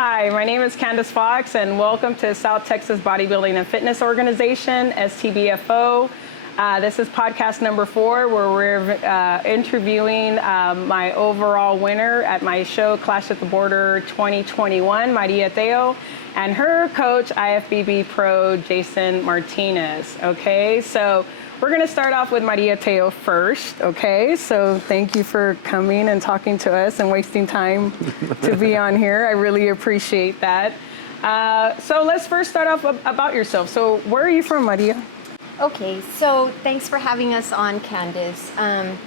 Hi, my name is Candace Fox, and welcome to South Texas Bodybuilding and Fitness Organization, STBFO. This is podcast number 4, where we're interviewing my overall winner at my show, Clash at the Border 2021, Maria Tello, and her coach, IFBB Pro Jason Martinez. Okay, so we're going to start off with Maria Tello first, okay? So thank you for coming and talking to us and wasting time to be on here. I really appreciate that. So let's first start off about yourself. So where are you from, Maria? Okay, so thanks for having us on, Candace.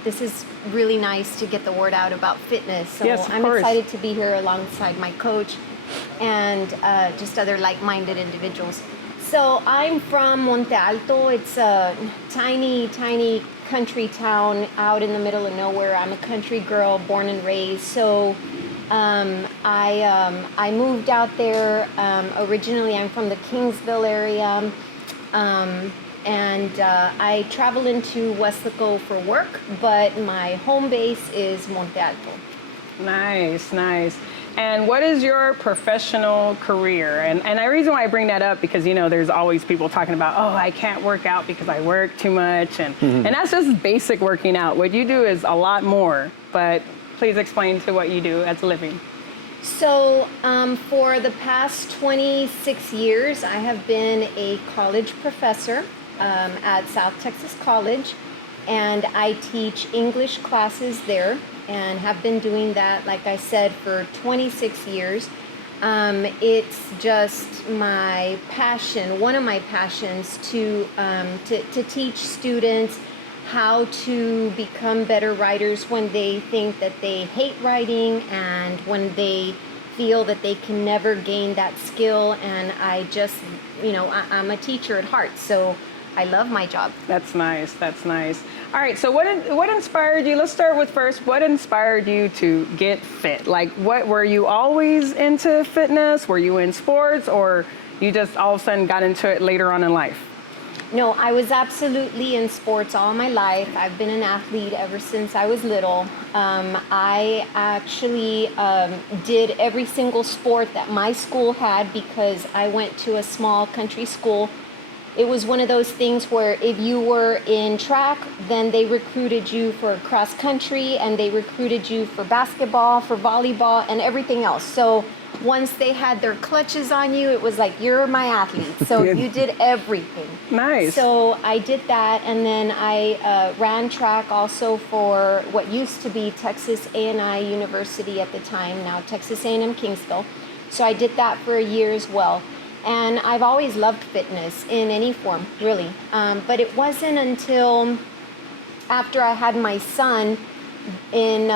This is really nice to get the word out about fitness. So yes, of I'm course. excited to be here alongside my coach and just other like-minded individuals. So I'm from Monte Alto. It's a tiny, tiny country town out in the middle of nowhere. I'm a country girl, born and raised. So I moved out there. Originally, I'm from the Kingsville area. And I travel into Weslaco for work, but my home base is Monte Alto. Nice, nice. And what is your professional career? And the reason why I bring that up, because, you know, there's always people talking about, oh, I can't work out because I work too much. And that's just basic working out. What you do is a lot more. But please explain to what you do as a living. So for the past 26 years, I have been a college professor at South Texas College. And I teach English classes there, and have been doing that, like I said, for 26 years. It's just my passion, one of my passions, to teach students how to become better writers when they think that they hate writing and when they feel that they can never gain that skill. And I just, you know, I'm a teacher at heart, so I love my job. That's nice. That's nice. All right. So what inspired you? Let's start with first. What inspired you to get fit? Like, what were you always into fitness? Were you in sports, or you just all of a sudden got into it later on in life? No, I was absolutely in sports all my life. I've been an athlete ever since I was little. I actually did every single sport that my school had because I went to a small country school. It was one of those things where if you were in track, then they recruited you for cross country, and they recruited you for basketball, for volleyball, and everything else. So once they had their clutches on you, it was like, you're my athlete. So you did everything. Nice. So I did that, and then I ran track also for what used to be Texas A&I University at the time, now Texas A&M Kingsville. So I did that for a year as well. And I've always loved fitness in any form, really. But it wasn't until after I had my son in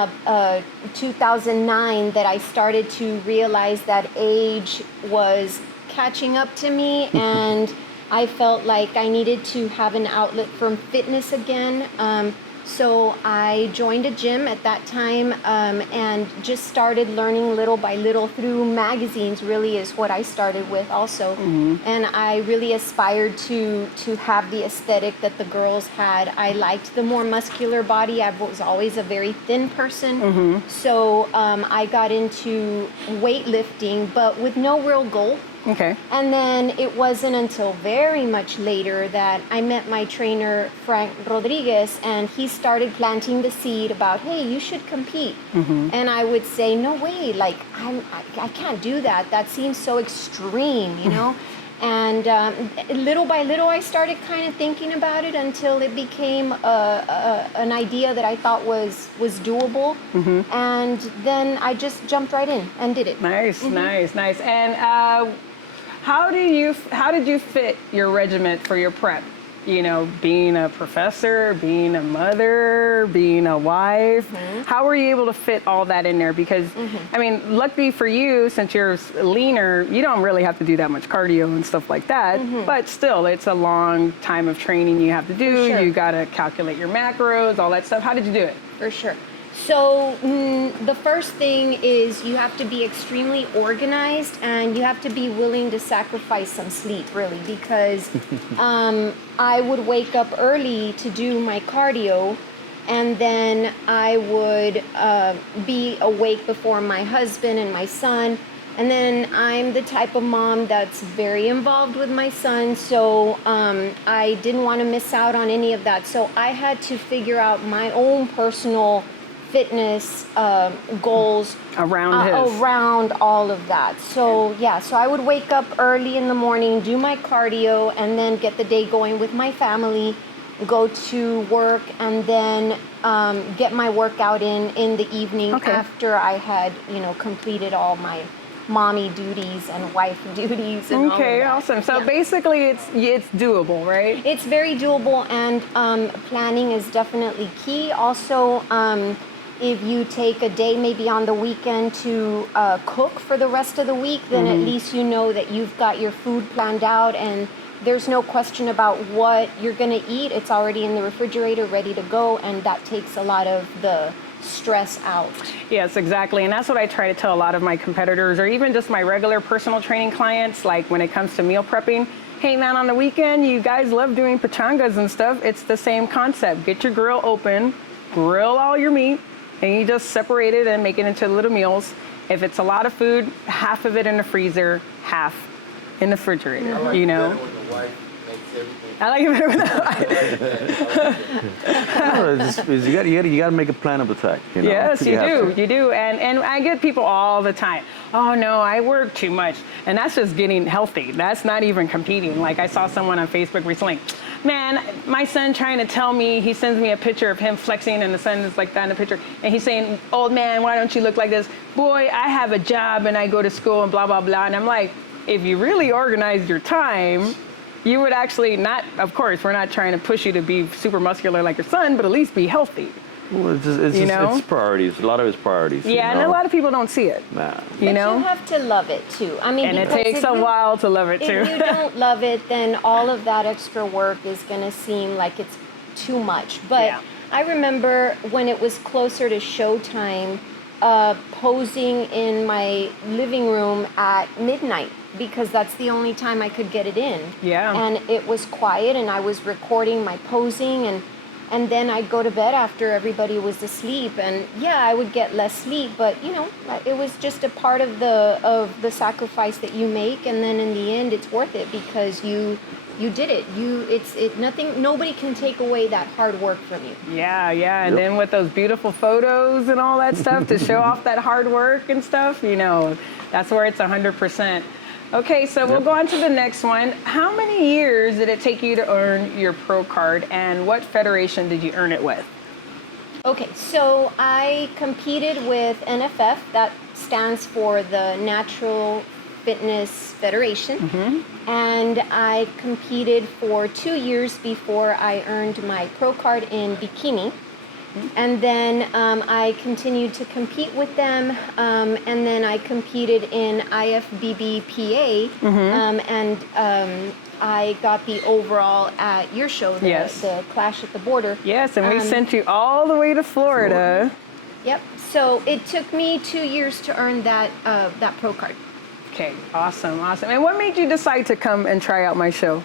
2009 that I started to realize that age was catching up to me, and I felt like I needed to have an outlet for fitness again. So I joined a gym at that time, and just started learning little by little through magazines, really is what I started with also. And I really aspired to have the aesthetic that the girls had. I liked the more muscular body. I was always a very thin person. So I got into weightlifting, but with no real goal. Okay. And then it wasn't until very much later that I met my trainer, Frank Rodriguez, and he started planting the seed about, hey, you should compete. And I would say, no way, like, I can't do that. That seems so extreme, you know? And little by little, I started kind of thinking about it until it became an idea that I thought was doable. And then I just jumped right in and did it. Nice, nice, nice. And how did you fit your regiment for your prep? You know, being a professor, being a mother, being a wife. How were you able to fit all that in there? Because, I mean, luckily for you, since you're leaner, you don't really have to do that much cardio and stuff like that. But still, it's a long time of training you have to do. Sure. You got to calculate your macros, all that stuff. How did you do it? For sure. So the first thing is you have to be extremely organized, and you have to be willing to sacrifice some sleep, really, because I would wake up early to do my cardio, and then I would be awake before my husband and my son. And then I'm the type of mom that's very involved with my son, so I didn't want to miss out on any of that. So I had to figure out my own personal fitness goals around all of that. So yeah, so I would wake up early in the morning, do my cardio, and then get the day going with my family, go to work, and then get my workout in the evening after I had, completed all my mommy duties and wife duties and all of that. Awesome. So basically it's doable, right? It's very doable, and planning is definitely key. Also, if you take a day maybe on the weekend to cook for the rest of the week, then at least you know that you've got your food planned out and there's no question about what you're going to eat. It's already in the refrigerator, ready to go, and that takes a lot of the stress out. Yes, exactly. And that's what I try to tell a lot of my competitors, or even just my regular personal training clients, like when it comes to meal prepping. Hey man, on the weekend, you guys love doing pachangas and stuff. It's the same concept. Get your grill open, grill all your meat, and you just separate it and make it into little meals. If it's a lot of food, half of it in the freezer, half in the refrigerator, I like you know? It when the wife makes everything. I like it better with the wife. You got to make a plan of attack. Yes, you do. And I get people all the time, oh no, I work too much. And that's just getting healthy. That's not even competing. Like I saw someone on Facebook recently, man, my son trying to tell me, he sends me a picture of him flexing and the son is like that in the picture. And he's saying, old man, why don't you look like this? Boy, I have a job and I go to school and blah, blah, blah. And I'm like, if you really organized your time, you would actually not, of course, we're not trying to push you to be super muscular like your son, but at least be healthy. Well, it's priorities. A lot of it's priorities. Yeah, and a lot of people don't see it. Nah. You have to love it too. I mean, and it takes a while to love it too. If you don't love it, then all of that extra work is going to seem like it's too much. But I remember when it was closer to showtime, posing in my living room at midnight, because that's the only time I could get it in. Yeah. And it was quiet, and I was recording my posing, and then I'd go to bed after everybody was asleep, and I would get less sleep, but it was just a part of the sacrifice that you make, and then in the end it's worth it because you did it. Nobody can take away that hard work from you. Yeah. And then with those beautiful photos and all that stuff to show off that hard work and stuff, that's where it's 100%. Okay, so we'll go on to the next one. How many years did it take you to earn your pro card, and what federation did you earn it with? Okay, so I competed with NFF, that stands for the Natural Fitness Federation, and I competed for 2 years before I earned my pro card in bikini. And then I continued to compete with them, and then I competed in IFBB PA, and I got the overall at your show, the Clash at the Border. Yes, and we sent you all the way to Florida. Yep. So it took me 2 years to earn that pro card. Okay, awesome. And what made you decide to come and try out my show?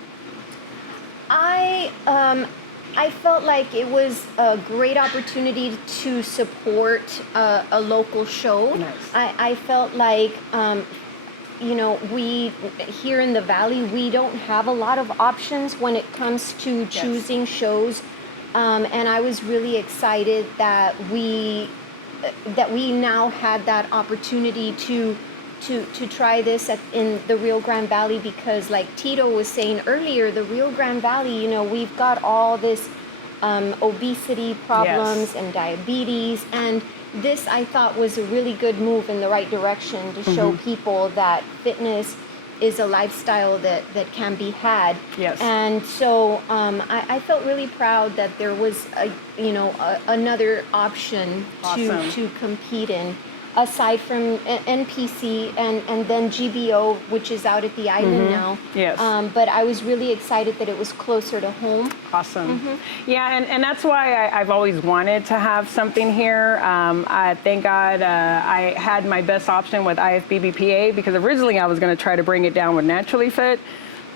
I felt like it was a great opportunity to support a local show. Nice. I felt like, we here in the Valley, we don't have a lot of options when it comes to choosing shows. And I was really excited that we now had that opportunity to try this in the Rio Grande Valley, because like Tito was saying earlier, the Rio Grande Valley, we've got all this obesity problems and diabetes, and this I thought was a really good move in the right direction to show people that fitness is a lifestyle that can be had. Yes. And so I felt really proud that there was another option to compete in, aside from NPC and then GBO, which is out at the island now. Yes. But I was really excited that it was closer to home. Awesome. Yeah, and that's why I've always wanted to have something here. I thank God I had my best option with IFBB PA, because originally I was going to try to bring it down with Naturally Fit.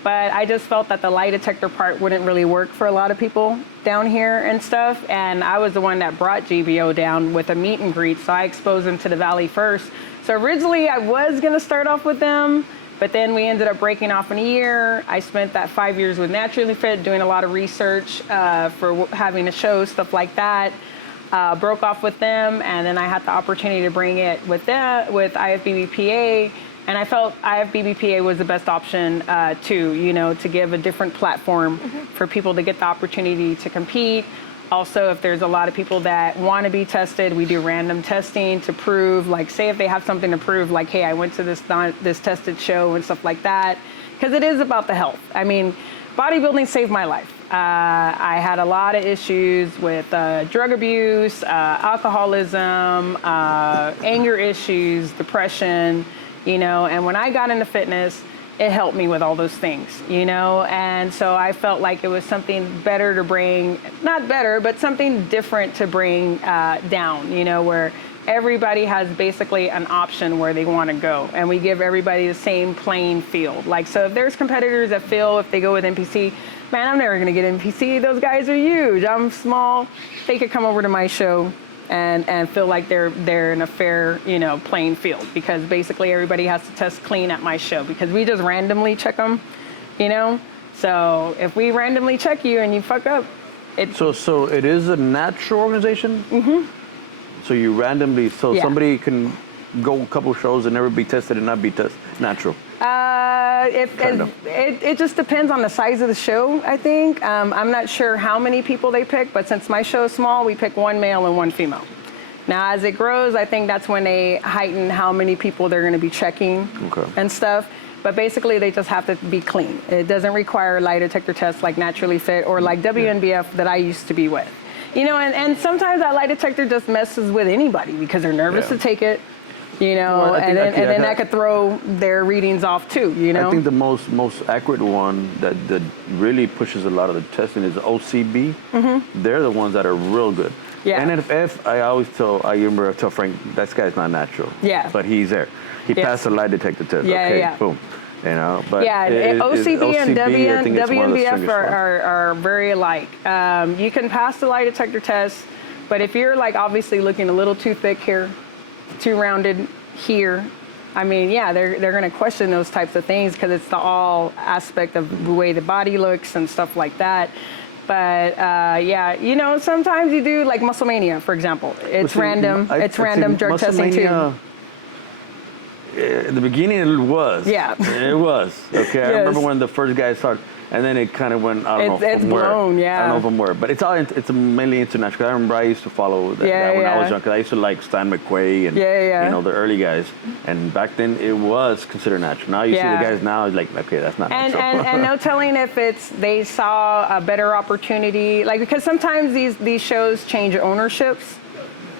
But I just felt that the lie detector part wouldn't really work for a lot of people down here and stuff. And I was the one that brought GBO down with a meet and greet, so I exposed them to the Valley first. So originally I was gonna start off with them, but then we ended up breaking off in a year. I spent that 5 years with Naturally Fit, doing a lot of research for having a show, stuff like that. Broke off with them, and then I had the opportunity to bring it with IFBB PA. And I felt IFBB PA was the best option to give a different platform for people to get the opportunity to compete. Also, if there's a lot of people that want to be tested, we do random testing to prove, like, say if they have something to prove, like, hey, I went to this tested show and stuff like that, because it is about the health. I mean, bodybuilding saved my life. I had a lot of issues with drug abuse, alcoholism, anger issues, depression, and when I got into fitness, it helped me with all those things, and so I felt like it was something better to bring, not better, but something different to bring down, where everybody has basically an option where they want to go, and we give everybody the same playing field. Like, so if there's competitors that feel if they go with NPC, man, I'm never going to get NPC. Those guys are huge. I'm small. They could come over to my show and feel like they're in a fair, playing field, because basically everybody has to test clean at my show, because we just randomly check them, So if we randomly check you and you fuck up, So it is a natural organization? Mm-hmm. So you randomly, somebody can go a couple shows and never be tested and not be natural? It just depends on the size of the show, I think. I'm not sure how many people they pick, but since my show is small, we pick one male and one female. Now, as it grows, I think that's when they heighten how many people they're going to be checking and stuff. But basically, they just have to be clean. It doesn't require lie detector tests like Naturally Fit or like WNBF that I used to be with. And sometimes that lie detector just messes with anybody because they're nervous to take it. And then that could throw their readings off too, I think the most accurate one that really pushes a lot of the testing is OCB. Mm-hmm. They're the ones that are real good. Yeah. And if I remember I tell Frank, that guy's not natural. Yeah. But he's there. He passed the lie detector test. Yeah, okay, yeah. Boom. But OCB and WNBF are very alike. You can pass the lie detector test, but if you're like obviously looking a little too thick here, too rounded here, I mean, they're going to question those types of things because it's the all aspect of the way the body looks and stuff like that. But sometimes you do like Musclemania, for example. It's random. It's random drug testing too. At the beginning, it was. Yeah. It was. Okay. Yes. I remember when the first guy started, and then it kind of went. I don't know from where. I don't know from where, but it's mainly international. I remember I used to follow that when I was young, because I used to like Stan McQuay and the early guys. And back then, it was considered natural. Now you see the guys now, it's like, okay, that's not natural. And no telling if they saw a better opportunity, like, because sometimes these shows change ownerships.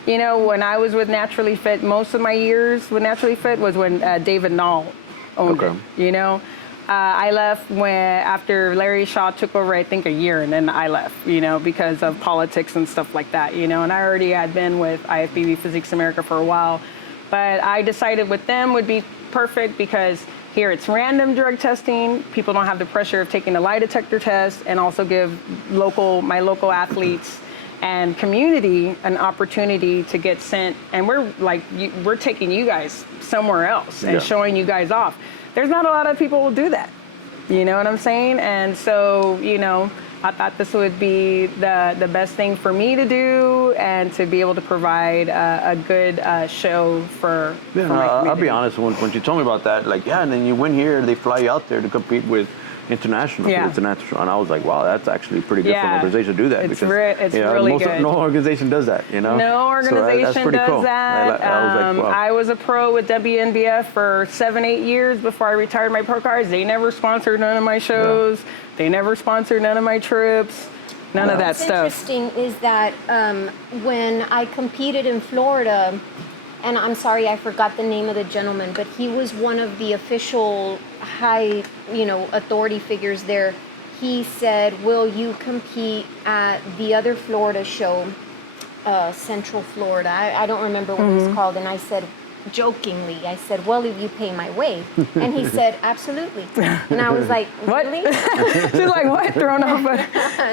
When I was with Naturally Fit, most of my years with Naturally Fit was when David Nall owned it, I left after Larry Shaw took over, I think, a year, and then I left, because of politics and stuff like that, and I already had been with IFBB Physique America for a while, but I decided with them would be perfect because here it's random drug testing. People don't have the pressure of taking a lie detector test, and also give my local athletes and community an opportunity to get sent, and we're taking you guys somewhere else and showing you guys off. There's not a lot of people who do that, you know what I'm saying? And so, I thought this would be the best thing for me to do, and to be able to provide a good show for my community. I'll be honest, when you told me about that, and then you win here, they fly you out there to compete with international, and I was like, wow, that's actually pretty good for an organization to do that. It's really good. No organization does that, No organization does that. I was like, wow. I was a pro with WNBF for 7-8 years before I retired my pro cards. They never sponsored none of my shows. Yeah. They never sponsored none of my trips. None of that stuff. What's interesting is that when I competed in Florida, and I'm sorry, I forgot the name of the gentleman, but he was one of the official high, authority figures there. He said, will you compete at the other Florida show, Central Florida? I don't remember what it was called. And I said, jokingly, I said, well, if you pay my way. And he said, absolutely. And I was like, really? She's like, what? Thrown off.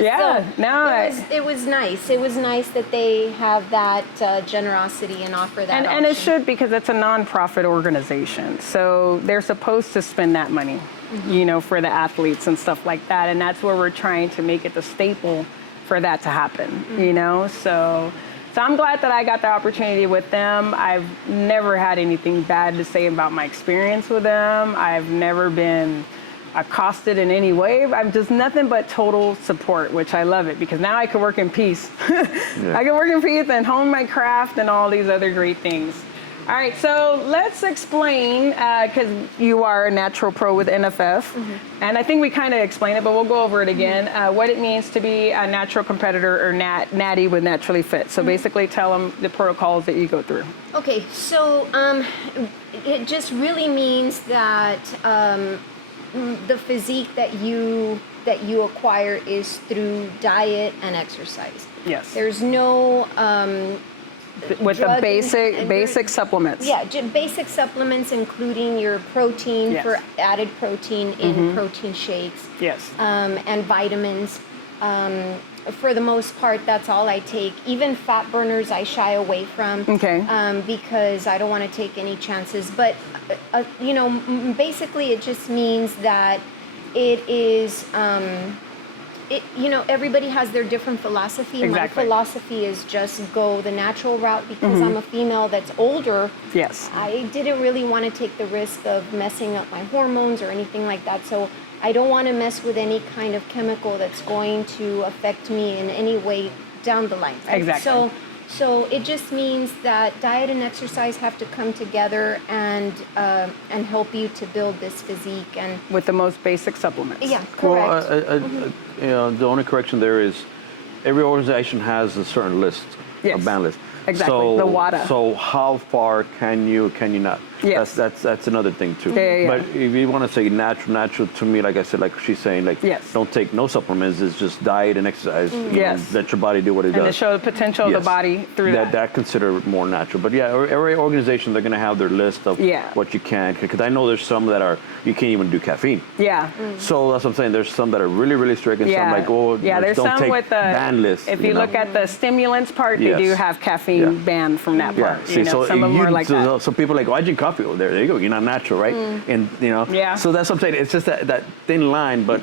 Yeah, so no. It was nice. It was nice that they have that generosity and offer that and it should, because it's a nonprofit organization. So they're supposed to spend that money, you know, for the athletes and stuff like that. And that's where we're trying to make it the staple for that to happen, you know? So I'm glad that I got the opportunity with them. I've never had anything bad to say about my experience with them. I've never been accosted in any way. I'm just nothing but total support, which I love it, because now I can work in peace. I can work in peace and hone my craft and all these other great things. All right, so let's explain, because you are a natural pro with NFF, and I think we kind of explained it, but we'll go over it again, what it means to be a natural competitor or natty with Naturally Fit. So basically tell them the protocols that you go through. Okay, so it just really means that the physique that you acquire is through diet and exercise. Yes. There's no with the basic supplements. Yeah, basic supplements, including your protein for added protein in protein shakes. Yes. And vitamins. For the most part, that's all I take. Even fat burners, I shy away from. Okay. Because I don't want to take any chances. But you know, basically, it just means that it is. You know, everybody has their different philosophy. Exactly. My philosophy is just go the natural route, because I'm a female that's older. Yes. I didn't really want to take the risk of messing up my hormones or anything like that. So I don't want to mess with any kind of chemical that's going to affect me in any way down the line. Right? Exactly. So it just means that diet and exercise have to come together and help you to build this physique, and with the most basic supplements. Yeah, correct. Well, you know, the only correction there is every organization has a certain list, a band list. Exactly. So, the WADA. So how far can you not? Yes. That's another thing too. Yeah. But if you want to say natural to me, like I said, like she's saying, like don't take no supplements. It's just diet and exercise. You know, let your body do what it does. And to show the potential of the body through that. That considered more natural. But yeah, every organization, they're going to have their list of what you can. Because I know there's some that are, you can't even do caffeine. Yeah. So that's what I'm saying. There's some that are really, really strict, and some like, there's don't some take with the ban list. If you look at the stimulants part, they do have caffeine banned from that part. See, you know, so some of them are like that. So people are like, oh, I drink coffee. Oh, there you go. You're not natural, right? And you know, so that's what I'm saying. It's just that thin line, but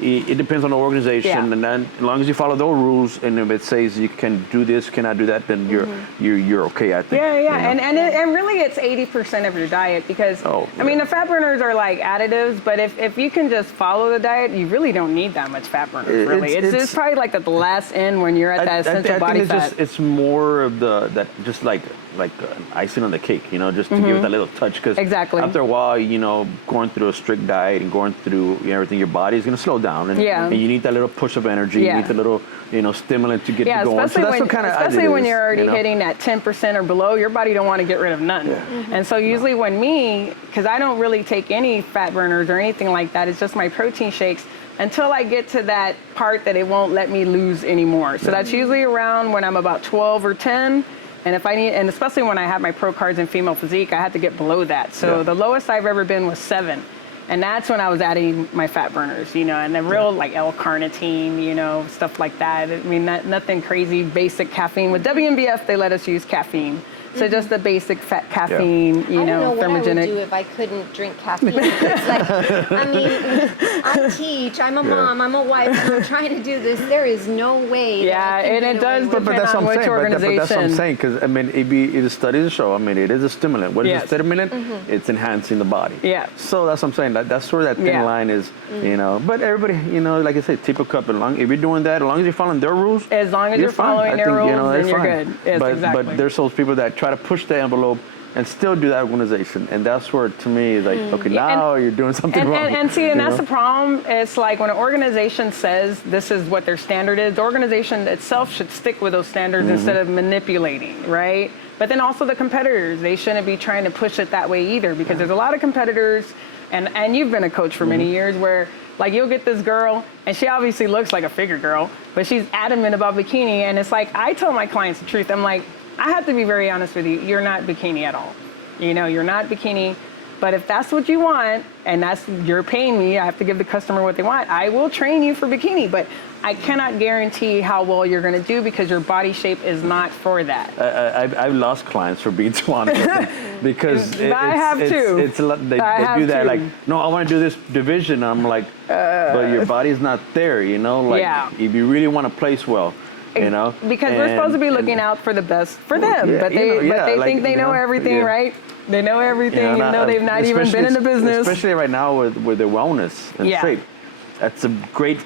it depends on the organization, and then as long as you follow those rules, and if it says you can do this, cannot do that, then you're okay, I think. Yeah, you know? and really it's 80% of your diet, because I mean the fat burners are like additives, but if you can just follow the diet, you really don't need that much fat burners. Really, it's probably like at the last end when you're at that essential body fat. It's more of that just like icing on the cake, you know, just to give it that little touch. Because after a while, you know, going through a strict diet and going through everything, your body is going to slow down, and you need that little push of energy. You need the little, you know, stimulant to get you going. Especially when you're already hitting that 10% or below, your body don't want to get rid of nothing. And so usually because I don't really take any fat burners or anything like that, it's just my protein shakes until I get to that part that it won't let me lose anymore. So that's usually around when I'm about 12 or 10. And if I need, and especially when I have my pro cards in female physique, I had to get below that. So the lowest I've ever been was 7. And that's when I was adding my fat burners, you know, and the real like L-carnitine, you know, stuff like that. I mean, nothing crazy, basic caffeine. With WNBF, they let us use caffeine. So just the basic fat caffeine, you know, thermogenic. I don't know what I would do if I couldn't drink caffeine. It's like, I mean, I teach, I'm a mom, I'm a wife, and I'm trying to do this. There is no way. Yeah, and it does depend on which organization. But that's what I'm saying, because I mean, the studies show, I mean, it is a stimulant. What is a stimulant? It's enhancing the body. Yeah. So that's what I'm saying. That's where that thin line is, you know. But everybody, you know, like I said, tip a cup. If you're doing that, as long as you're following their rules, as long as you're following their rules, then you're good. Yes, but there's those people that try to push the envelope and still do that organization, and that's where, to me, like, okay, now you're doing something wrong. And see, and that's the problem. It's like when an organization says this is what their standard is, the organization itself should stick with those standards instead of manipulating, right? But then also the competitors, they shouldn't be trying to push it that way either, because there's a lot of competitors, and you've been a coach for many years, where like you'll get this girl, and she obviously looks like a figure girl, but she's adamant about bikini, and it's like, I tell my clients the truth. I'm like, I have to be very honest with you. You're not bikini at all. You know, you're not bikini. But if that's what you want, and you're paying me, I have to give the customer what they want, I will train you for bikini. But I cannot guarantee how well you're going to do because your body shape is not for that. I've lost clients for being too honest because I have too. It's a lot, they do that, like, no, I want to do this division. I'm like, but your body's not there, you know? Like, if you really want to place well, you know? Because we're supposed to be looking out for the best for them, but they think they know everything, right? They know everything, even though they've not even been in the business. Especially right now with their wellness and shape. That's a great,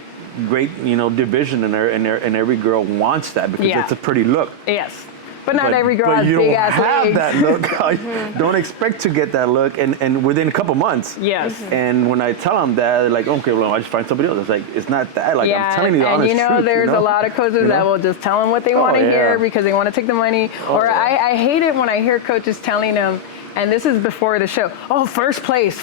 you know, division, and every girl wants that because it's a pretty look. Yes. But not every girl has big ass legs. You don't have that look. Don't expect to get that look, and within a couple months. Yes. And when I tell them that, they're like, okay, well, I just find somebody else. It's like, it's not that. Like, I'm telling you the honest truth. And there's a lot of coaches that will just tell them what they want to hear because they want to take the money. I hate it when I hear coaches telling them, and this is before the show, oh, first place.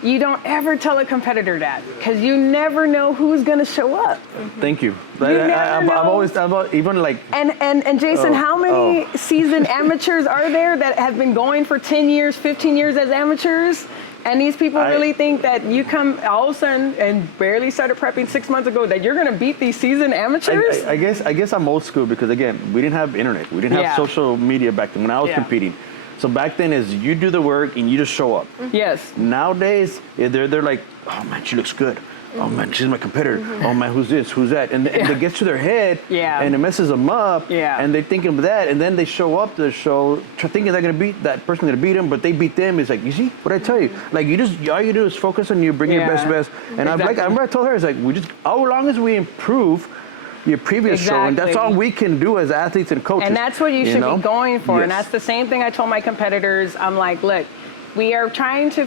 You don't ever tell a competitor that because you never know who's going to show up. Thank you. I've always even like. And Jason, how many seasoned amateurs are there that have been going for 10 years, 15 years as amateurs? And these people really think that you come all of a sudden and barely started prepping 6 months ago that you're going to beat these seasoned amateurs? I guess I'm old school because, again, we didn't have internet. We didn't have social media back then when I was competing. So back then is you do the work and you just show up. Yes. Nowadays, they're like, oh man, she looks good. Oh man, she's my competitor. Oh man, who's this? Who's that? And it gets to their head and it messes them up. And they think of that, and then they show up to the show thinking they're gonna beat that person, gonna beat them, but they beat them. It's like, you see what I tell you? Like all you do is focus on you, bring your best. And I remember I told her, it's like how long as we improve your previous show, and that's all we can do as athletes and coaches. And that's what you should be going for. And that's the same thing I told my competitors. I'm like, look, we are trying to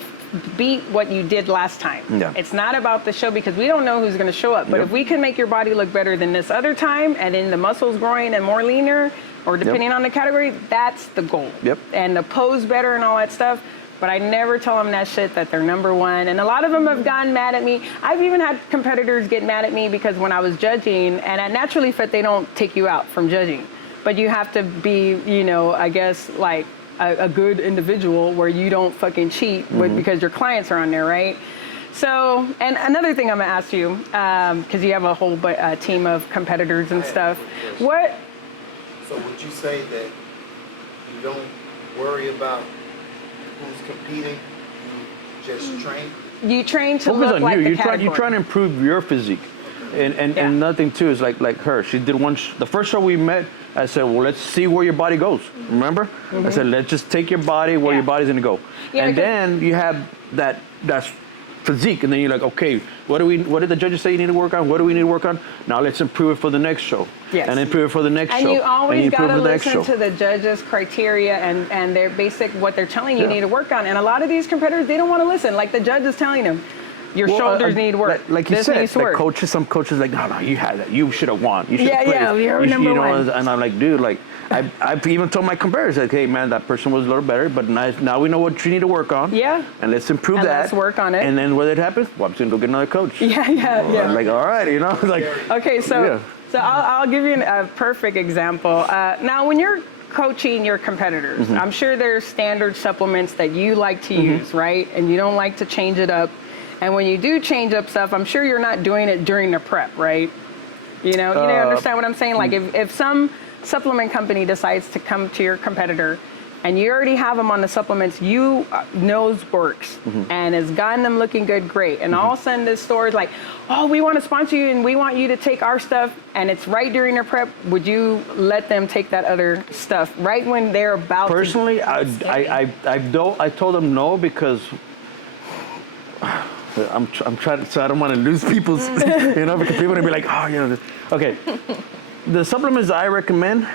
beat what you did last time. It's not about the show because we don't know who's going to show up. But if we can make your body look better than this other time, and then the muscles growing and more leaner, or depending on the category, that's the goal. And the pose better and all that stuff. But I never tell them that shit that they're number one. And a lot of them have gotten mad at me. I've even had competitors get mad at me because when I was judging, and at Naturally Fit, they don't take you out from judging. But you have to be, you know, I guess, like a good individual where you don't fucking cheat because your clients are on there, right? So, and another thing I'm gonna ask you, because you have a whole team of competitors and stuff. So would you say that you don't worry about who's competing, you just train? You train to look like the category. You're trying to improve your physique. And nothing too is like her. She did the first show we met, I said, well, let's see where your body goes. Remember? I said, let's just take your body where your body's gonna go. And then you have that's physique, and then you're like, okay, what did the judges say you need to work on? What do we need to work on? Now let's improve it for the next show. And improve it for the next show. And you always gotta listen to the judges' criteria and their basic, what they're telling you need to work on. And a lot of these competitors, they don't want to listen. Like the judge is telling them, your shoulders need work. Like you said, some coaches like, no, you had that. You should have won. You should have you're number one. And I'm like, dude, like, I've even told my competitors, like, hey, man, that person was a little better, but now we know what you need to work on. And let's improve that. Let's work on it. And then when it happens, well, I'm just going to go get another coach. I'm like, all right, you know? Like, okay, so I'll give you a perfect example. Now, when you're coaching your competitors, I'm sure there's standard supplements that you like to use, right? And you don't like to change it up. And when you do change up stuff, I'm sure you're not doing it during the prep, right? You know, you understand what I'm saying? Like if some supplement company decides to come to your competitor and you already have them on the supplements you knows works and has gotten them looking good, great. And all of a sudden this store is like, oh, we want to sponsor you and we want you to take our stuff, and it's right during their prep, would you let them take that other stuff right when they're about Personally, to? I told them no because I'm trying, so I don't want to lose people's, you know, because people are going to be like, oh, you know, okay. The supplements I recommend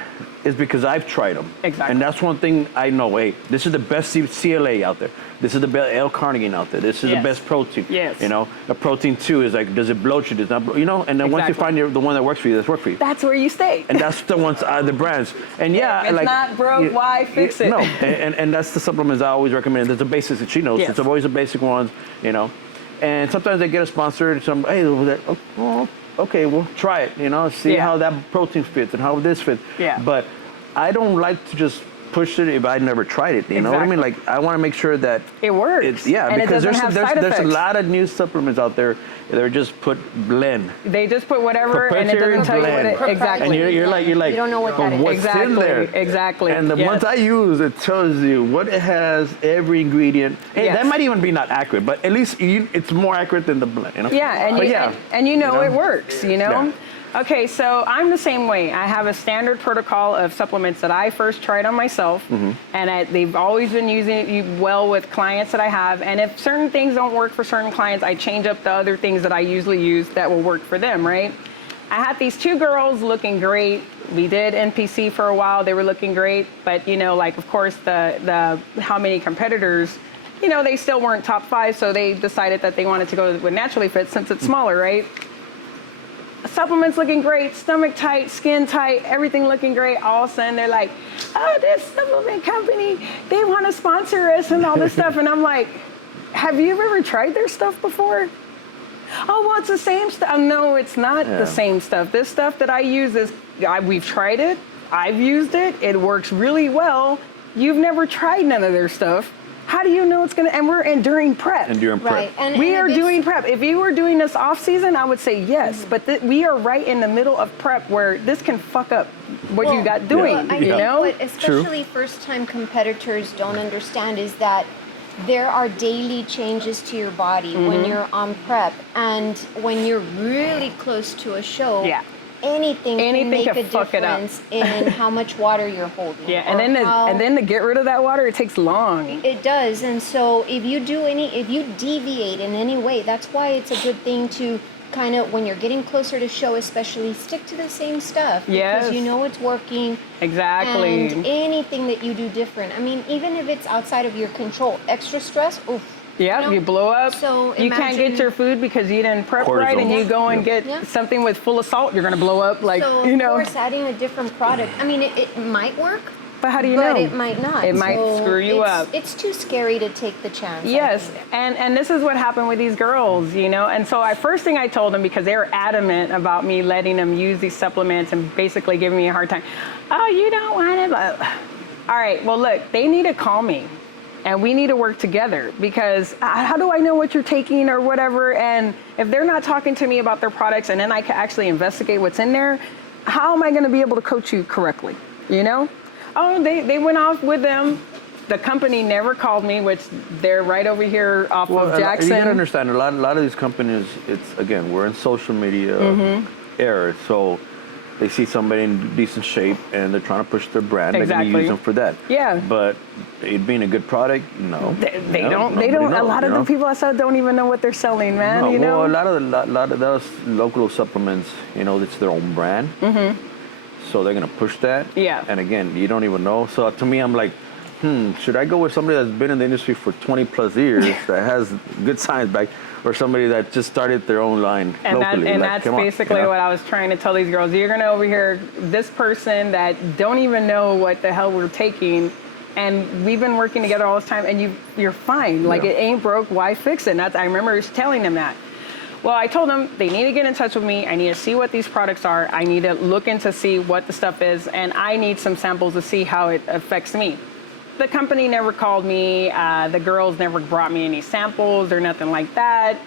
is because I've tried them. Exactly. And that's one thing I know, hey, this is the best CLA out there. This is the best L-carnitine out there. This is the best protein. You know, a protein 2 is like, does it bloat you? Does not, you know, and then once you find the one that works for you, that's work for you. That's where you stay. And that's the ones, the brands. And if it's not broke, why fix it? No, and that's the supplements I always recommend. There's the basics that she knows. It's always the basic ones, you know. And sometimes they get a sponsor. Hey, okay, well, try it. You know, see how that protein fits and how this fits. But I don't like to just push it if I never tried it. You know what I mean? Like, I want to make sure that it works. And because there's a lot of new supplements out there. They're just put blend. They just put whatever, and it doesn't tell you what it exactly. And you're like, you don't know what that is. What's in there? Exactly. And the ones I use, it tells you what it has, every ingredient. Hey, that might even be not accurate, but at least it's more accurate than the blend. You know? Yeah, and you know it works. You know. Yeah. Okay, so I'm the same way. I have a standard protocol of supplements that I first tried on myself, and they've always been using it well with clients that I have. And if certain things don't work for certain clients, I change up the other things that I usually use that will work for them, right? I had these 2 girls looking great. We did NPC for a while. They were looking great, but you know, like of course the how many competitors, you know, they still weren't top 5, so they decided that they wanted to go with Naturally Fit since it's smaller, right? Supplements looking great, stomach tight, skin tight, everything looking great. All of a sudden they're like, oh, this supplement company, they want to sponsor us and all this stuff. And I'm like, have you ever tried their stuff before? Oh, well, it's the same stuff. No, it's not the same stuff. This stuff that I use we've tried it. I've used it. It works really well. You've never tried none of their stuff. How do you know it's going to, and we're during prep. Right. And we are doing prep. If you were doing this off season, I would say yes, but we are right in the middle of prep where this can fuck up what you got doing, I you know? What especially first-time competitors don't understand is that there are daily changes to your body when you're on prep, and when you're really close to a show, anything can make a difference in how much water you're holding. Yeah, and then to get rid of that water, it takes long. It does, and so if you deviate in any way, that's why it's a good thing to kind of, when you're getting closer to show, especially, stick to the same stuff. Because you know it's working. Exactly. And anything that you do different, I mean, even if it's outside of your control, extra stress, oof. Yeah, you blow up. So you can't get your food because you didn't prep right, and you go and get something with full of salt, you're going to blow up. Like, so you know. Of course, adding a different product, I mean, it might work. But how do you know? But it might not. It might screw you up. It's too scary to take the chance. Yes, and this is what happened with these girls, you know. And so first thing I told them, because they were adamant about me letting them use these supplements and basically giving me a hard time. Oh, you don't want it? All right, well, look, they need to call me. And we need to work together, because how do I know what you're taking or whatever? And if they're not talking to me about their products and then I can actually investigate what's in there, how am I going to be able to coach you correctly? You know? Oh, they went off with them. The company never called me, which they're right over here off of Jackson. You got to understand, a lot of these companies, we're in social media era, so they see somebody in decent shape and they're trying to push their brand. They're going to use them for that. Yeah. But it being a good product, no. They don't. A lot of the people outside don't even know what they're selling, man. No, you know. Well, a lot of those local supplements, you know, it's their own brand. So they're going to push that. Yeah. And again, you don't even know. So to me, I'm like, should I go with somebody that's been in the industry for 20 plus years that has good science back, or somebody that just started their own line locally? And that's basically what I was trying to tell these girls. You're going to overhear this person that don't even know what the hell we're taking, and we've been working together all this time, and you're fine. Like, it ain't broke, why fix it? And I remember telling them that. Well, I told them they need to get in touch with me. I need to see what these products are. I need to look into see what the stuff is, and I need some samples to see how it affects me. The company never called me. The girls never brought me any samples or nothing like that.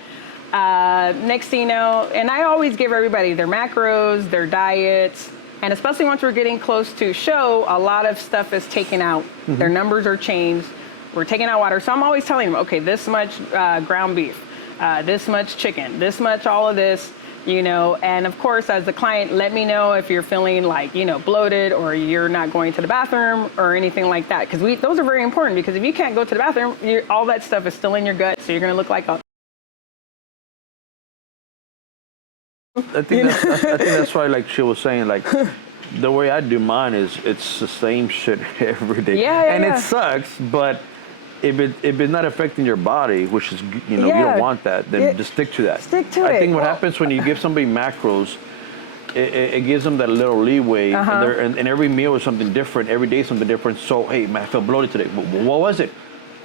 Next thing you know, and I always give everybody their macros, their diets, and especially once we're getting close to show, a lot of stuff is taken out. Their numbers are changed. We're taking out water. So I'm always telling them, okay, this much ground beef, this much chicken, this much all of this. You know, and of course, as the client, let me know if you're feeling like, you know, bloated, or you're not going to the bathroom or anything like that. Because those are very important, because if you can't go to the bathroom, all that stuff is still in your gut. So you're going to look like a... I think that's why, like she was saying, like, the way I do mine is it's the same shit every day. And it sucks, but if it's not affecting your body, which is, you know, you don't want that, then just stick to that. Stick to it. I think what happens when you give somebody macros, it gives them that little leeway, and every meal is something different, every day is something different. So, hey, man, I feel bloated today. What was it?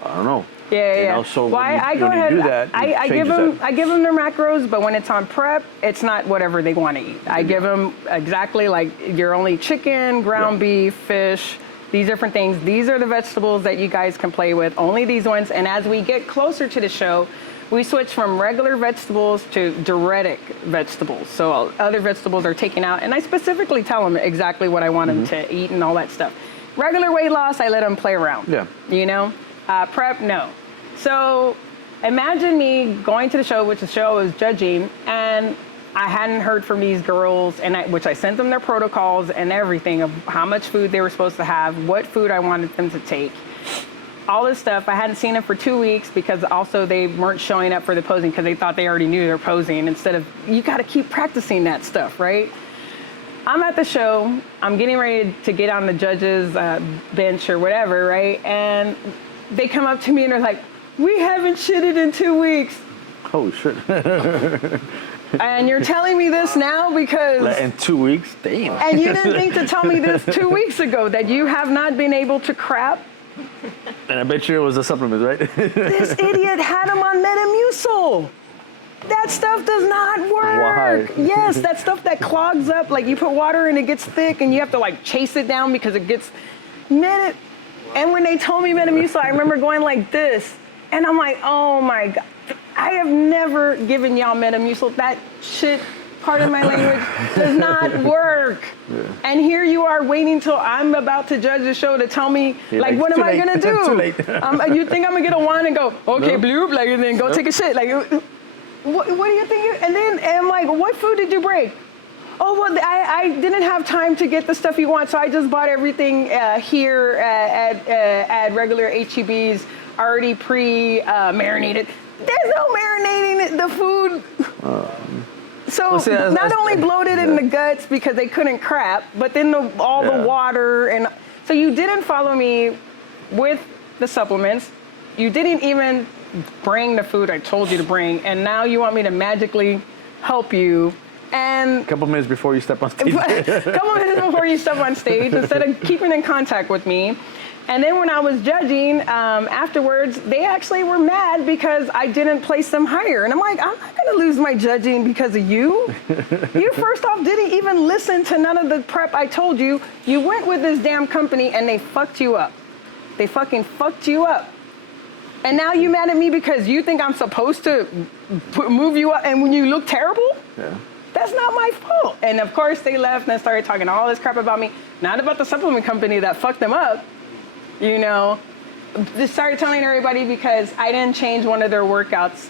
I don't know. You know, so well, I go ahead. I give them their macros, but when it's on prep, it's not whatever they want to eat. I give them exactly like your only chicken, ground beef, fish, these different things. These are the vegetables that you guys can play with, only these ones. And as we get closer to the show, we switch from regular vegetables to diuretic vegetables. So other vegetables are taken out, and I specifically tell them exactly what I want them to eat and all that stuff. Regular weight loss, I let them play around. Yeah. You know? Prep, no. So imagine me going to the show, which the show I was judging, and I hadn't heard from these girls, which I sent them their protocols and everything of how much food they were supposed to have, what food I wanted them to take. All this stuff. I hadn't seen them for 2 weeks because also they weren't showing up for the posing because they thought they already knew they were posing, instead of, you got to keep practicing that stuff, right? I'm at the show. I'm getting ready to get on the judges' bench or whatever, right? And they come up to me and they're like, we haven't shitted in 2 weeks. Oh, shit. And you're telling me this now because... In 2 weeks? Damn. And you didn't think to tell me this 2 weeks ago, that you have not been able to crap? And I bet you it was a supplement, right? This idiot had him on Metamucil. That stuff does not work. Why? Yes, that stuff that clogs up, like you put water and it gets thick and you have to like chase it down because it gets... And when they told me Metamucil, I remember going like this. And I'm like, oh my God. I have never given y'all Metamucil. That shit, pardon my language, does not work. Yeah. And here you are waiting till I'm about to judge the show to tell me, like what am I gonna do? Too late. You think I'm gonna get a wand and go, okay, bloop, like, and then go take a shit? Like, what do you think? And then I'm like, what food did you break? Oh, well, I didn't have time to get the stuff you want, so I just bought everything here at regular HEB's, already pre-marinated. There's no marinating the food. So not only bloated in the guts because they couldn't crap, but then all the water. And so you didn't follow me with the supplements. You didn't even bring the food I told you to bring. And now you want me to magically help you. And a couple minutes before you step on stage. Instead of keeping in contact with me. And then when I was judging afterwards, they actually were mad because I didn't place them higher. And I'm like, I'm not going to lose my judging because of you. You first off didn't even listen to none of the prep I told you. You went with this damn company and they fucked you up. They fucking fucked you up. And now you mad at me because you think I'm supposed to move you up and when you look terrible? Yeah. That's not my fault. And of course they left and started talking all this crap about me, not about the supplement company that fucked them up. You know, just started telling everybody because I didn't change one of their workouts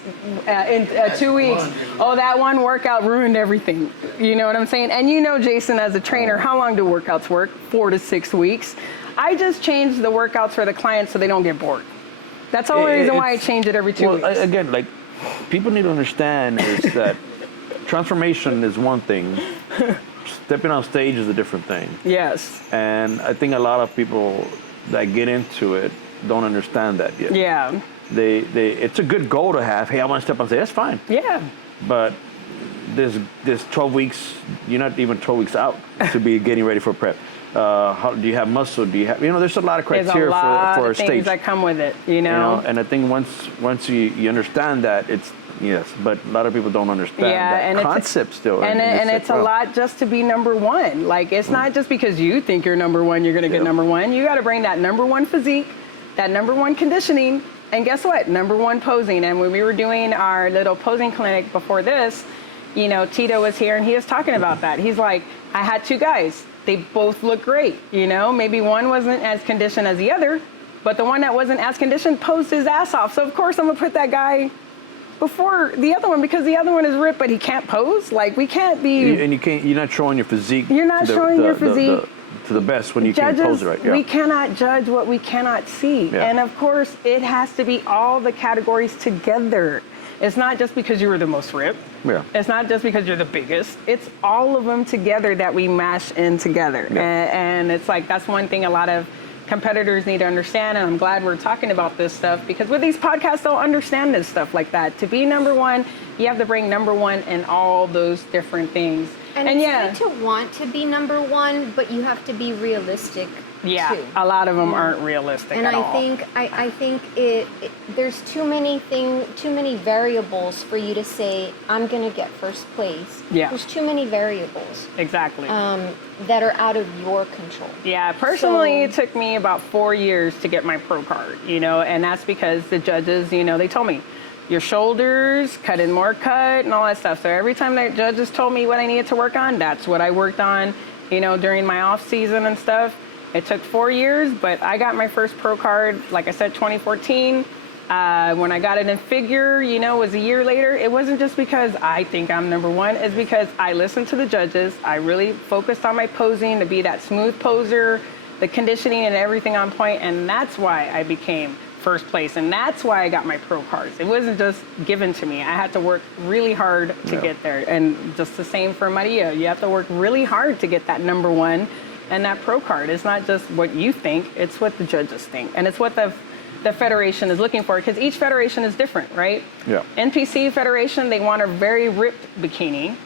in 2 weeks. Oh, that one workout ruined everything. You know what I'm saying? And you know, Jason, as a trainer, how long do workouts work? 4 to 6 weeks. I just changed the workouts for the clients so they don't get bored. That's the only reason why I change it every 2 weeks. Again, like, people need to understand is that transformation is one thing. Stepping on stage is a different thing. Yes. And I think a lot of people that get into it don't understand that yet. Yeah. It's a good goal to have. Hey, I want to step on stage. That's fine. Yeah. But there's 12 weeks. You're not even 12 weeks out to be getting ready for prep. How do you have muscle? Do you have? There's a lot of criteria for a stage. There's a lot of things stage that come with it. You know. And I think once you understand that, it's yes. But a lot of people don't understand that concept still. And it's a lot just to be number one. Like it's not just because you think you're number one, you're going to get number one. You got to bring that number one physique, that number one conditioning, and guess what? Number one posing. And when we were doing our little posing clinic before this, Tito was here and he was talking about that. He's like, I had 2 guys. They both look great. Maybe one wasn't as conditioned as the other, but the one that wasn't as conditioned posed his ass off. So of course I'm gonna put that guy before the other one because the other one is ripped, but he can't pose. Like we can't be. And you're not showing your physique. You're not showing your physique to the best when you can't pose it right. Yeah. We cannot judge what we cannot see. Yeah. And of course it has to be all the categories together. It's not just because you were the most ripped. Yeah. It's not just because you're the biggest. It's all of them together that we mash in together. Yeah. And it's like, that's one thing a lot of competitors need to understand. And I'm glad we're talking about this stuff because with these podcasts, they'll understand this stuff like that. To be number one, you have to bring number one in all those different things. And it's good to want to be number one, but you have to be realistic Yeah, too. a lot of them aren't realistic And at all. I think there's too many variables for you to say I'm going to get first place. Yeah. There's too many variables. Exactly. That are out of your control. Yeah, personally, it took me about 4 years to get my pro card, and that's because the judges, they told me, your shoulders, cut in more cut, and all that stuff. So every time the judges told me what I needed to work on, that's what I worked on, during my off season and stuff. It took 4 years, but I got my first pro card, like I said, 2014. When I got it in figure, it was a year later. It wasn't just because I think I'm number one. It's because I listened to the judges. I really focused on my posing to be that smooth poser, the conditioning and everything on point. And that's why I became first place. And that's why I got my pro cards. It wasn't just given to me. I had to work really hard to get there. And just the same for Maria. You have to work really hard to get that number one and that pro card. It's not just what you think. It's what the judges think. And it's what the federation is looking for, because each federation is different, right? Yeah. NPC federation, they want a very ripped bikini.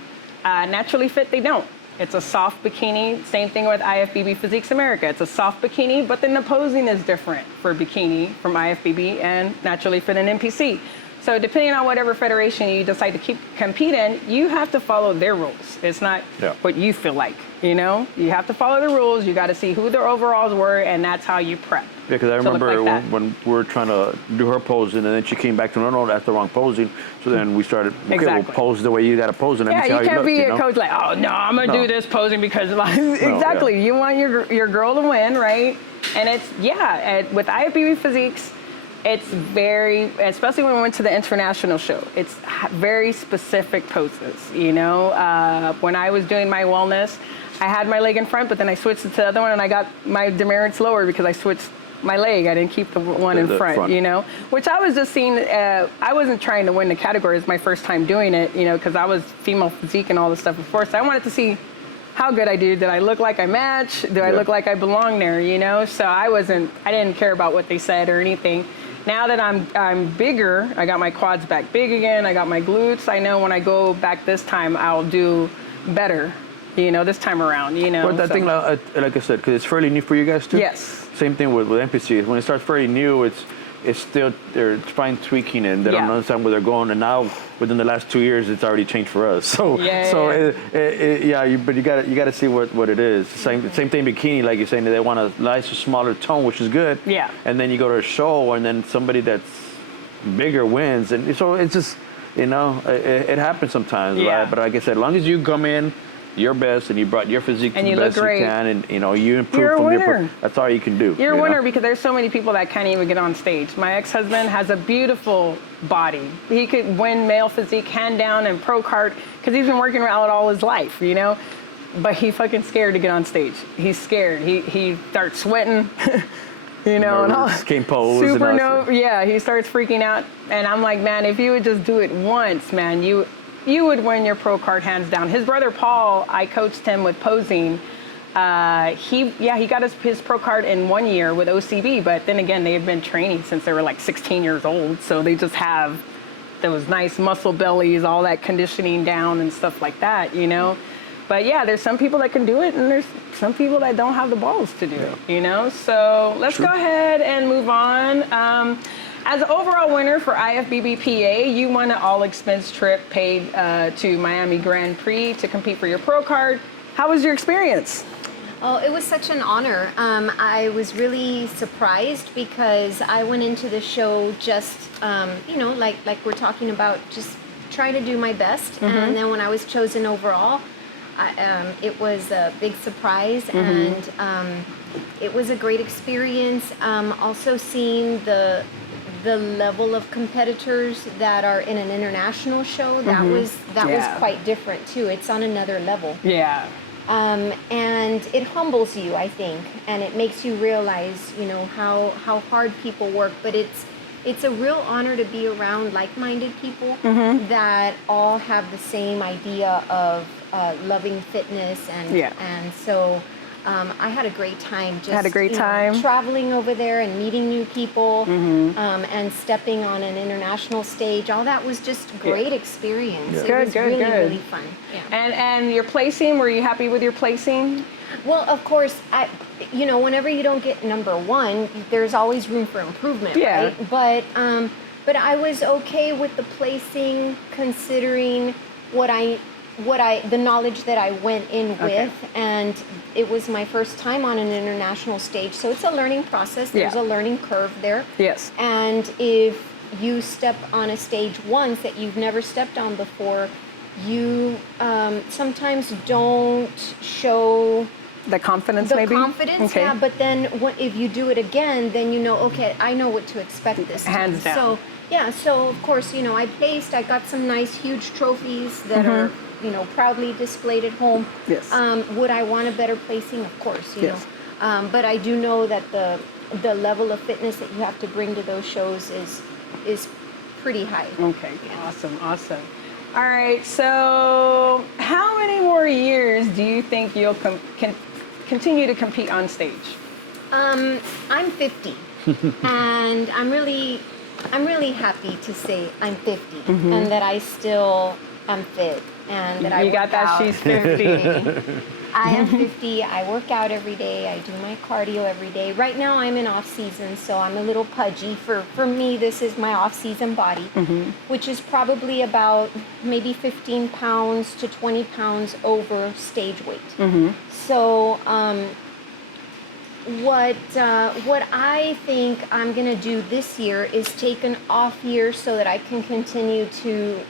Naturally fit, they don't. It's a soft bikini. Same thing with IFBB Physique America. It's a soft bikini, but then the posing is different for bikini from IFBB and naturally fit and NPC. So depending on whatever federation you decide to compete in, you have to follow their rules. It's not what you feel like, You have to follow the rules. You got to see who their overalls were, and that's how you prep. Yeah, because I remember when we were trying to do her posing, and then she came back to, no, that's the wrong posing. So then we started, we'll pose the way you got to pose, and then see how you can't be look, a coach like, oh, no, I'm going to do this posing because, exactly, you want your girl to win, right? And it's, with IFBB Physiques, it's very, especially when we went to the international show, it's very specific poses, When I was doing my wellness, I had my leg in front, but then I switched it to the other one, and I got my demerits lower because I switched my leg. I didn't keep the one in front, which I was just seeing. I wasn't trying to win the category. It's my first time doing it, because I was female physique and all this stuff before. So I wanted to see how good I do. Did I look like I match? Do I look like I belong there, So I didn't care about what they said or anything. Now that I'm bigger, I got my quads back big again. I got my glutes. I know when I go back this time, I'll do better. This time around, But I think, like I said, because it's fairly new for you guys too. Yes. Same thing with NPC. When it starts fairly new, it's still, they're fine tweaking and they don't understand where they're going. And now, within the last 2 years, it's already changed for us. So, but you got to see what it is. Same thing bikini, like you're saying, that they want a nicer, smaller tone, which is good. Yeah. And then you go to a show, and then somebody that's bigger wins, and so it's just, it happens sometimes. Yeah. Right? But like I said, as long as you come in your best and you brought your physique to the best you can, and you improve from your, that's all you can do. You're a winner because there's so many people that can't even get on stage. My ex-husband has a beautiful body. He could win male physique hand down and pro card because he's been working out all his life, but he's fucking scared to get on stage. He's scared. He starts sweating. And all can't pose. Super he starts freaking out, and I'm like, man, if you would just do it once, man, you would win your pro card hands down. His brother Paul, I coached him with posing. He got his pro card in 1 year with OCB, but then again, they had been training since they were like 16 years old, so they just have those nice muscle bellies, all that conditioning down and stuff like that, But there's some people that can do it, and there's some people that don't have the balls to do it, So let's go ahead and move on. As an overall winner for IFBB PA, you won an all-expense trip paid to Miami Grande Prix to compete for your pro card. How was your experience? Oh, it was such an honor. I was really surprised because I went into the show just, like we're talking about, just try to do my best. Mm-hmm. And then when I was chosen overall, it was a big surprise, and it was a great experience. Also seeing the level of competitors that are in an international show, that was quite different too. It's on another level. Yeah. And it humbles you, I think, and it makes you realize, how hard people work. But it's a real honor to be around like-minded people that all have the same idea of loving fitness, and so I had a great time. Traveling over there and meeting new people, and stepping on an international stage. All that was just great experience. Yeah. It was really fun. Yeah. And your placing, were you happy with your placing? Well, of course, whenever you don't get number one, there's always room for improvement, right? But I was okay with the placing, considering the knowledge that I went in with, and it was my first time on an international stage, so it's a learning process. There's a learning curve there. Yes. And if you step on a stage once that you've never stepped on before, you sometimes don't show the confidence, maybe? Yeah, but then if you do it again, then you know, okay, I know what to expect this time. Hands down. So of course, I placed, I got some nice huge trophies that are, proudly displayed at home. Yes. Would I want a better placing? Of course, you know. But I do know that the level of fitness that you have to bring to those shows is pretty high. Okay, awesome. All right, so how many more years do you think you'll can continue to compete on stage? I'm 50, and I'm really happy to say I'm 50, and that I still am fit, and that you got that out. She's 50. I am 50. I work out every day. I do my cardio every day. Right now I'm in off season, so I'm a little pudgy. For me, this is my off season body, which is probably about maybe 15 pounds to 20 pounds over stage weight. So what I think I'm gonna do this year is take an off year so that I can continue to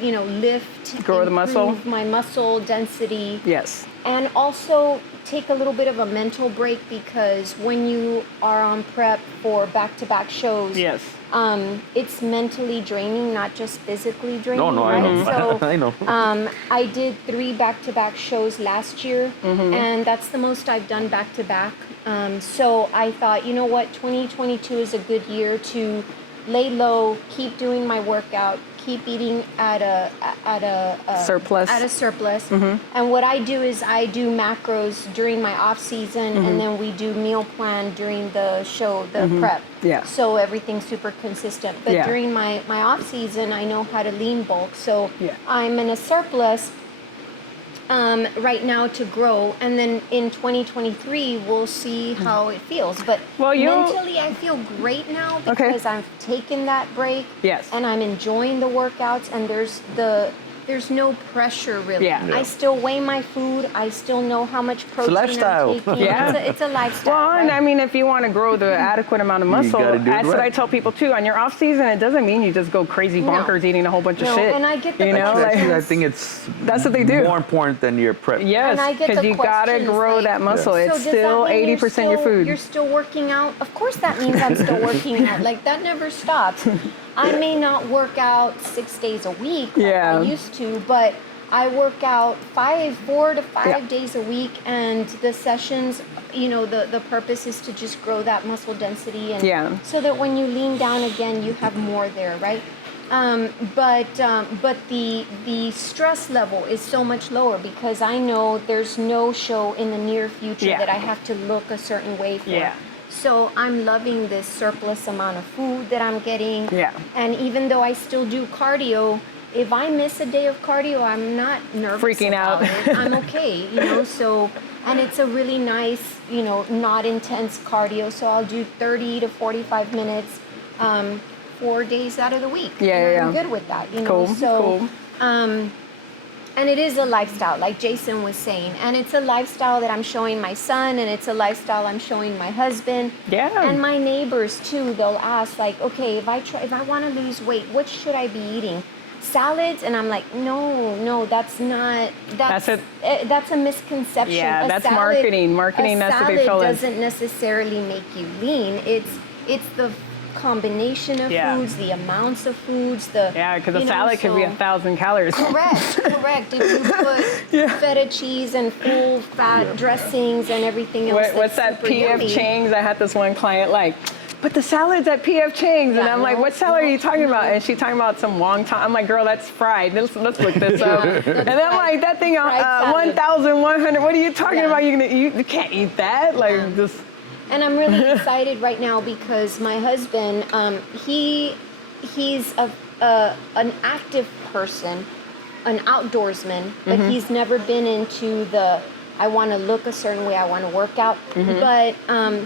lift, grow the muscle, my muscle density. Yes. And also take a little bit of a mental break, because when you are on prep for back-to-back shows, yes, it's mentally draining, not just physically draining. No, right? I know. So, I know. I did 3 back-to-back shows last year, and that's the most I've done back-to-back. So I thought, you know what, 2022 is a good year to lay low, keep doing my workout, keep eating at a surplus. And what I do is I do macros during my off season, and then we do meal plan during the show, the prep. Yeah. So everything's super consistent. But during my off season, I know how to lean bulk. So I'm in a surplus right now to grow, and then in 2023 we'll see how it feels. But mentally I feel great now because I've taken that break, and I'm enjoying the workouts, and there's no pressure really. I still weigh my food. I still know how much protein I'm taking. It's a lifestyle. Well, right? and I mean, if you want to grow the adequate amount of muscle, that's what I tell people too. On your off season, it doesn't mean you just go crazy bonkers eating a whole bunch of shit. And I get the I think that's what they do. More important than your prep. Yes, because you gotta grow that muscle. It's still 80% your food. You're still working out. Of course, that means I'm still working out. Like that never stops. I may not work out 6 days a week like I used to, but I work out 4 to 5 days a week, and the sessions, the purpose is to just grow that muscle density, and so that when you lean down again, you have more there, right? But the stress level is so much lower because I know there's no show in the near future that I have to look a certain way for. So I'm loving this surplus amount of food that I'm getting. And even though I still do cardio, if I miss a day of cardio, I'm not nervous freaking out. I'm okay, so, and it's a really nice, not intense cardio. So I'll do 30 to 45 minutes 4 days out of the week. I'm good with that, Cool. And it is a lifestyle, like Jason was saying, and it's a lifestyle that I'm showing my son, and it's a lifestyle I'm showing my husband, and my neighbors too. They'll ask, like, okay, if I want to lose weight, what should I be eating? Salads? And I'm like, no, that's not. That's a misconception. Yeah, that's marketing. That's what they tell us. A salad doesn't necessarily make you lean. It's the combination of foods, the amounts of foods, because a salad could be 1,000 calories. Correct. If you put feta cheese and full fat dressings and everything else. What's that P.F. Chang's? I had this one client but the salad's at P.F. Chang's, and I'm like, what salad are you talking about? And she's talking about some wonton. I'm like, girl, that's fried. Let's look this up. And then I'm like, that thing 1,100. What are you talking about? You can't eat that. Just. And I'm really excited right now because my husband, he's an active person, an outdoorsman, but he's never been into the I want to look a certain way, I want to work out. But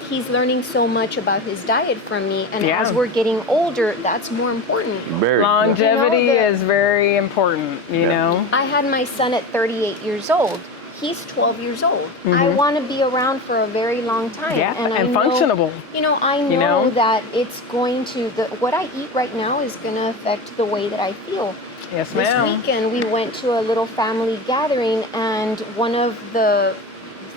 he's learning so much about his diet from me. And as we're getting older, that's more important. Longevity is very important, you know. I had my son at 38 years old. He's 12 years old. I want to be around for a very long time. And functionable. You know, I know that it's going to, what I eat right now is going to affect the way that I feel. Yes, ma'am. This weekend, we went to a little family gathering, and one of the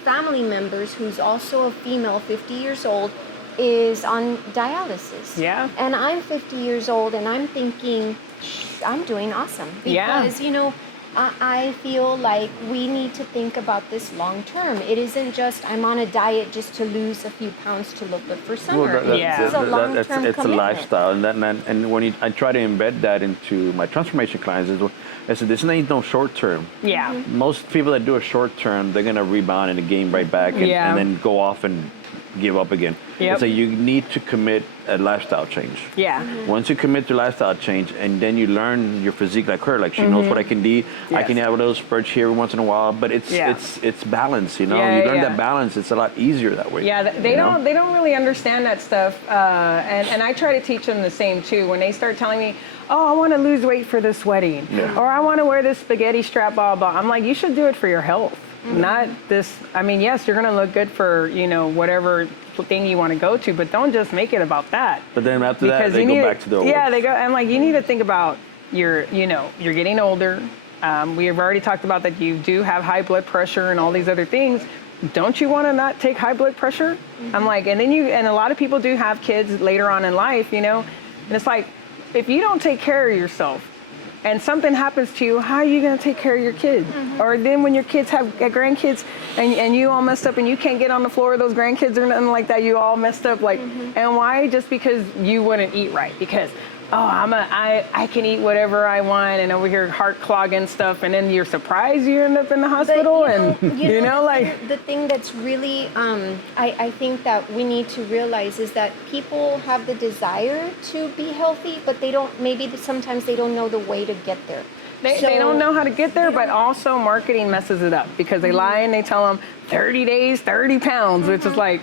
family members, who's also a female, 50 years old, is on dialysis. Yeah. And I'm 50 years old, and I'm thinking, I'm doing awesome. Because, you know, I feel like we need to think about this long term. It isn't just I'm on a diet just to lose a few pounds to look good for summer. This is a long-term commitment. It's a lifestyle, and when I try to embed that into my transformation clients, I said this ain't no short term. Yeah. Most people that do a short term, they're gonna rebound and gain right back, and then go off and give up again. So you need to commit a lifestyle change. Once you commit to lifestyle change, and then you learn your physique like her, like she knows what I can do. I can have a little spurts here every once in a while, but it's balance, you know. You learn that balance. It's a lot easier that way. They don't really understand that stuff, and I try to teach them the same too. When they start telling me, oh, I want to lose weight for this wedding, or I want to wear this spaghetti strap, blah blah. I'm like, you should do it for your health. Not this, I mean, yes, you're going to look good for, you know, whatever thing you want to go to, but don't just make it about that. But then after that, they go back to the old. Yeah, they go, I'm like, you need to think about you're getting older. We have already talked about that you do have high blood pressure and all these other things. Don't you want to not take high blood pressure? I'm like, and a lot of people do have kids later on in life, you know, and it's like, if you don't take care of yourself, and something happens to you, how are you going to take care of your kids? Or then when your kids have grandkids and you all messed up and you can't get on the floor of those grandkids or nothing like that, you all messed up, like, and why? Just because you wouldn't eat right. Because, I can eat whatever I want, and over here heart clogging stuff, and then you're surprised you end up in the hospital. The thing that's really, I think that we need to realize is that people have the desire to be healthy, but sometimes they don't know the way to get there. They don't know how to get there, but also marketing messes it up because they lie and they tell them 30 days, 30 pounds, which is like,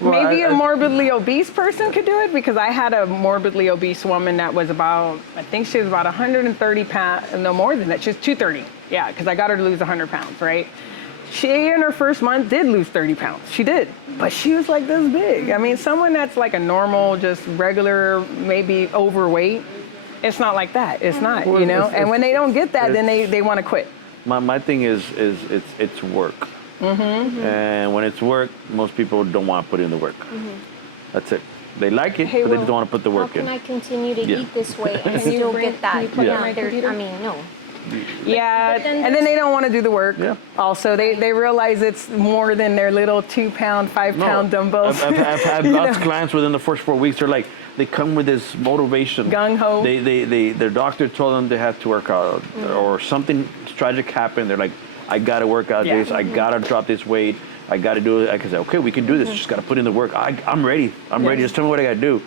maybe a morbidly obese person could do it, because I had a morbidly obese woman that was about, I think she was about 130 pounds, no more than that. She was 230. Yeah, because I got her to lose 100 pounds, right? She, in her first month, did lose 30 pounds. She did. But she was like this big. I mean, someone that's like a normal, just regular, maybe overweight, it's not like that. It's not, you know? And when they don't get that, then they want to quit. My thing is it's work. And when it's work, most people don't want to put in the work. That's it. They like it, but they just don't want to put the work in. How can I continue to eat this way and still get that? No. And then they don't want to do the work. Also, they realize it's more than their little 2-pound, 5-pound dumbbells. I've had lots of clients within the first 4 weeks. They're like, they come with this motivation. Gung ho. Their doctor told them they have to work out, or something tragic happened. They're like, I got to work out this. I got to drop this weight. I got to do it. I can say, okay, we can do this. Just got to put in the work. I'm ready. I'm ready. Just tell me what I got to do.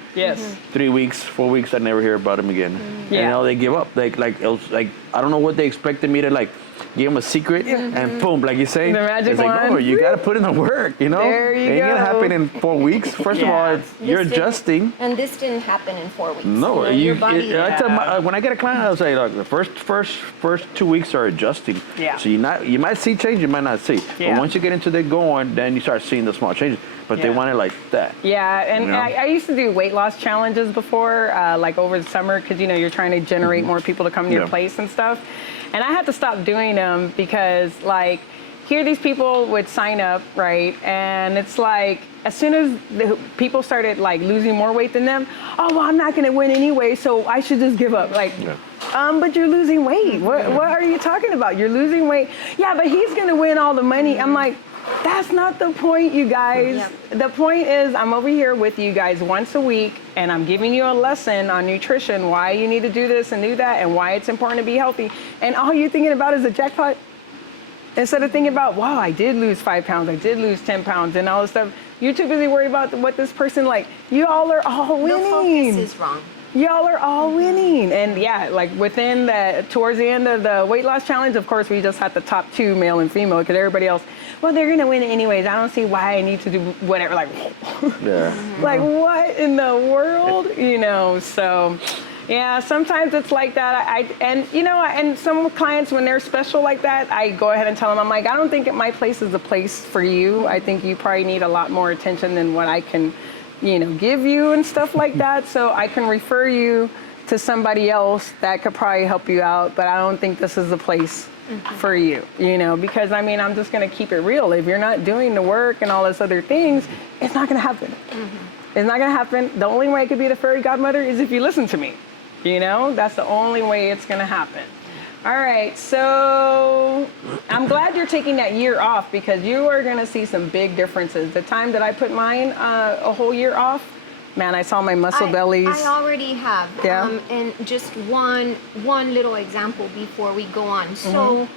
3 weeks, 4 weeks, I never hear about them again. And now they give up. It was like I don't know what they expected me to like. Give them a secret, and boom, like you say, the magic it's like, wand. no, you got to put in the work, you know? There you go. It ain't going to happen in 4 weeks. First of all, you're adjusting. And this didn't happen in 4 weeks. No, your body. When I get a client, I'll say, look, the first 2 weeks are adjusting. So you might see change, you might not see. But once you get into the going, then you start seeing the small changes. But they want it like that. And you know? I used to do weight loss challenges before, like over the summer, because, you know, you're trying to generate more people to come to your place and stuff. And I had to stop doing them because, like, here these people would sign up, right? And it's like, as soon as the people started, like, losing more weight than them, oh, well, I'm not going to win anyway, so I should just give up. Like, but you're losing weight. What are you talking about? You're losing weight. Yeah, but he's going to win all the money. I'm like, that's not the point, you guys. The point is, I'm over here with you guys once a week, and I'm giving you a lesson on nutrition, why you need to do this and do that, and why it's important to be healthy. And all you're thinking about is the jackpot. Instead of thinking about, wow, I did lose 5 pounds, I did lose 10 pounds, and all this stuff. You're too busy worried about what this person like. You all are all winning. The focus is wrong. y'all are all winning. And yeah, like towards the end of the weight loss challenge, of course, we just had the top 2, male and female, because everybody else, well, they're gonna win anyways. I don't see why I need to do whatever. Like, like what in the world, So. Yeah, sometimes it's like that. And some clients, when they're special like that, I go ahead and tell them, I'm like, I don't think my place is the place for you. I think you probably need a lot more attention than what I can, give you and stuff like that. So I can refer you to somebody else that could probably help you out, but I don't think this is the place for you, because I'm just going to keep it real. If you're not doing the work and all this other things, it's not going to happen. It's not going to happen. The only way I could be the fairy godmother is if you listen to me. That's the only way it's going to happen. All right, so I'm glad you're taking that year off, because you are going to see some big differences. The time that I put mine a whole year off, man, I saw my muscle bellies. I already have. Yeah. And just one little example before we go on. So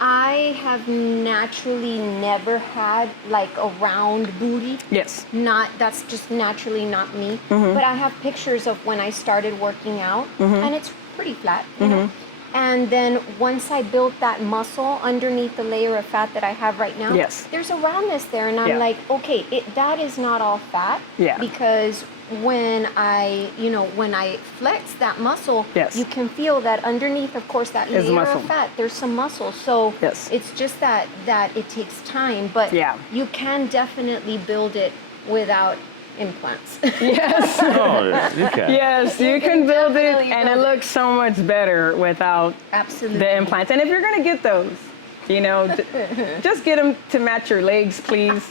I have naturally never had like a round booty. Yes. That's just naturally not me. But I have pictures of when I started working out, and it's pretty flat, you know. And then once I built that muscle underneath the layer of fat that I have right now, there's a roundness there, and I'm like, okay, that is not all fat, because when I flex that muscle, you can feel that underneath, of course, that layer of fat, there's some muscle. So it's just that it takes time, but you can definitely build it without implants. Yes. Oh, yeah, you can. Yes, you can build it, and it looks so much better without the implants. And if you're going to get those, just get them to match your legs, please.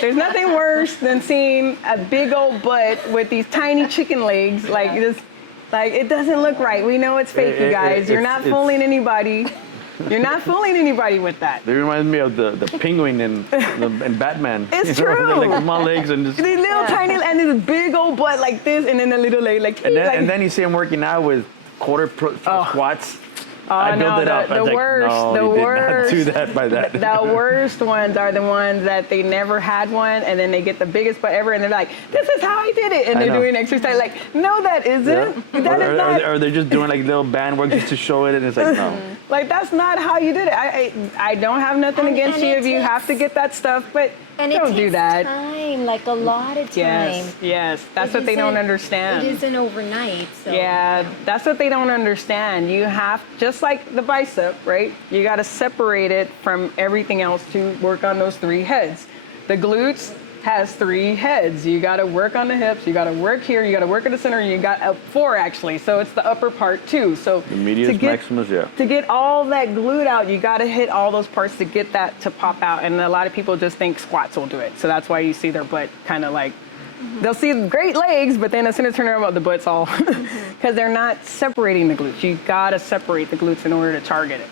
There's nothing worse than seeing a big old butt with these tiny chicken legs. Like it doesn't look right. We know it's fake, you guys. You're not fooling anybody. You're not fooling anybody with that. They remind me of the penguin in Batman. It's true. Like small legs and just these little tiny, and this big old butt like this, and then a little leg like. And then you see him working out with squats. I built it up. The worst. Did not do that by that. The worst ones are the ones that they never had one, and then they get the biggest butt ever, and they're like, "This is how I did it," and they're doing exercise. Like, no, that isn't. Yeah. That is not. Or they're just doing like little band work just to show it, and it's like, no. Like, that's not how you did it. I don't have nothing against you if you have to get that stuff, but don't do that. Time, like a lot of time. Yes. That's what they don't understand. It isn't overnight. So. Yeah, that's what they don't understand. You have, just like the bicep, right? You got to separate it from everything else to work on those 3 heads. The glutes has 3 heads. You got to work on the hips. You got to work here. You got to work in the center. You got 4 actually. So it's the upper part too. So the medius maximus, to get all that glute out, you got to hit all those parts to get that to pop out. And a lot of people just think squats will do it. So that's why you see their butt kind of like, they'll see great legs, but then as soon as they turn around, the butt's all, because they're not separating the glutes. You got to separate the glutes in order to target it.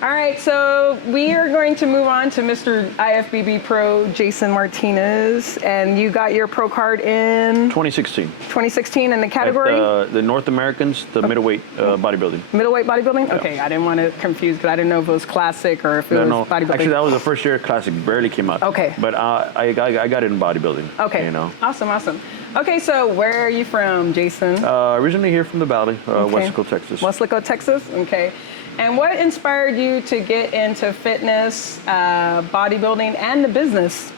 All right, so we are going to move on to Mr. IFBB Pro Jason Martinez, and you got your pro card in 2016. 2016 in the category? The North Americans, the middleweight bodybuilding. Middleweight bodybuilding? Yeah. Okay, I didn't want to confuse because I didn't know if it was classic or if it was bodybuilding. Actually, that was the first year classic. Barely came out. Okay. But I got it in bodybuilding. Okay. Awesome. Okay, so where are you from, Jason? Originally here from the Valley, Wesco, Texas. Wesco, Texas. Okay. And what inspired you to get into fitness, bodybuilding, and the business?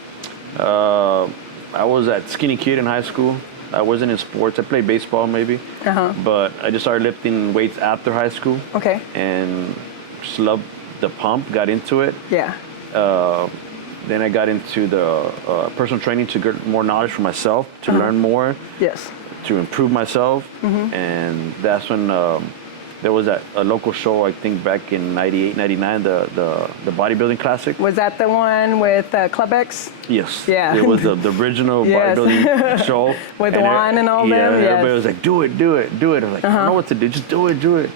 I was that skinny kid in high school. I wasn't in sports. I played baseball maybe. But I just started lifting weights after high school. Okay. And just loved the pump, got into it. Yeah. Then I got into the personal training to get more knowledge for myself, to learn more. Yes. To improve myself. And that's when there was a local show, I think back in 98, 99, the bodybuilding classic. Was that the one with Club X? Yes. Yeah. It was the original bodybuilding show. With Juan and all them? Yeah, everybody was like, do it. I was like, I don't know what to do, just do it.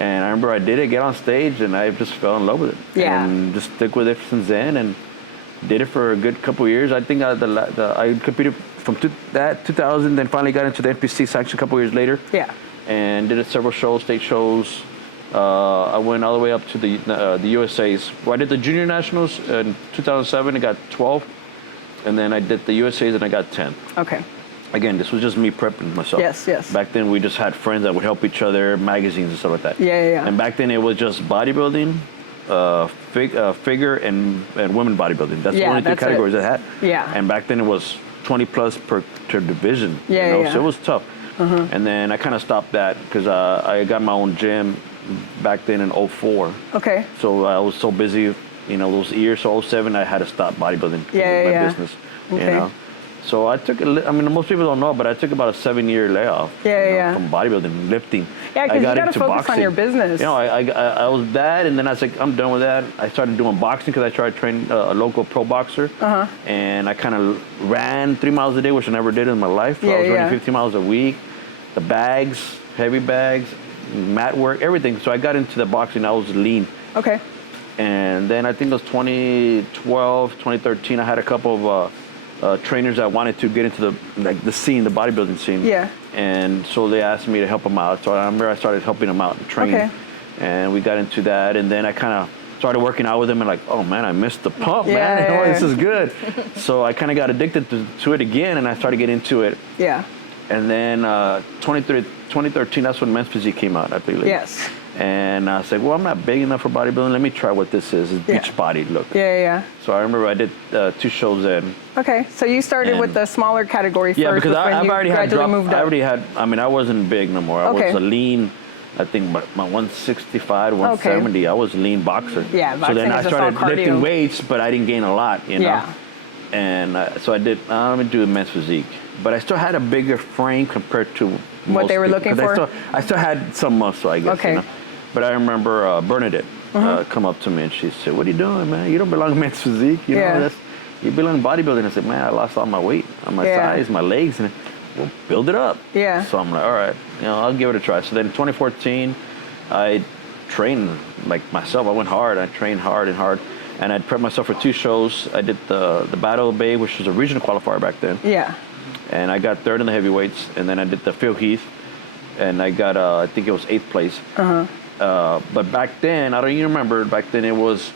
And I remember I did it, get on stage, and I just fell in love with it. Yeah. And just stuck with it since then, and did it for a good couple of years. I think I competed from 2000, then finally got into the NPC section a couple of years later. Yeah. And did several shows, state shows. I went all the way up to the USAs. Well, I did the Junior Nationals in 2007. I got 12, and then I did the USAs and I got 10. Okay. again, this was just me prepping myself. Yes, yes. Back then, we just had friends that would help each other, magazines and stuff like that. Yeah. And back then, it was just bodybuilding, figure, and women bodybuilding. That's the only three categories I had. Yeah. And back then, it was 20 plus per division. Yeah. So it was tough. And then I kind of stopped that because I got my own gym back then in 2004. Okay. So I was so busy, those years. So 2007, I had to stop bodybuilding. My business. Okay. So I took, most people don't know, but I took about a 7-year layoff. From bodybuilding, lifting. Yeah, because you got to focus on your business. I was that, and then I was like, I'm done with that. I started doing boxing because I tried to train a local pro boxer. And I kind of ran 3 miles a day, which I never did in my life. So I was running 50 miles a week. The bags, heavy bags, mat work, everything. So I got into the boxing. I was lean. Okay. And then I think it was 2012, 2013, I had a couple of trainers that wanted to get into the scene, the bodybuilding scene. Yeah. And so they asked me to help them out. So I remember I started helping them out and training. Okay. And we got into that. And then I kind of started working out with them and like, oh man, I missed the pump, man. This is good. So I kind of got addicted to it again, and I started getting into it. Yeah. And then 2013, that's when Men's Physique came out, I believe. Yes. And I said, well, I'm not big enough for bodybuilding. Let me try what this is. It's beach body look. Yeah. So I remember I did 2 shows then. Okay. So you started with the smaller category first. Yeah, because I already had dropped. I wasn't big no more. I was a lean, I think, my 165, 170. I was a lean boxer. Yeah, so then I started lifting weights, but I didn't gain a lot, Yeah. And so I did, let me do Men's Physique. But I still had a bigger frame compared to what they were looking for? I still had some muscle, I guess. Okay. But I remember Bernadette come up to me and she said, what are you doing, man? You don't belong in Men's Physique. You belong in bodybuilding. I said, man, I lost all my weight, my size, my legs. And well, build it up. Yeah. So I'm like, all right, I'll give it a try. So then in 2014, I trained like myself. I went hard. I trained hard. And I prepped myself for 2 shows. I did the Battle Bay, which was a regional qualifier back then. Yeah. And I got 3rd in the heavyweights. And then I did the Phil Heath. And I got, I think it was 8th place. But back then, I don't even remember, back then it was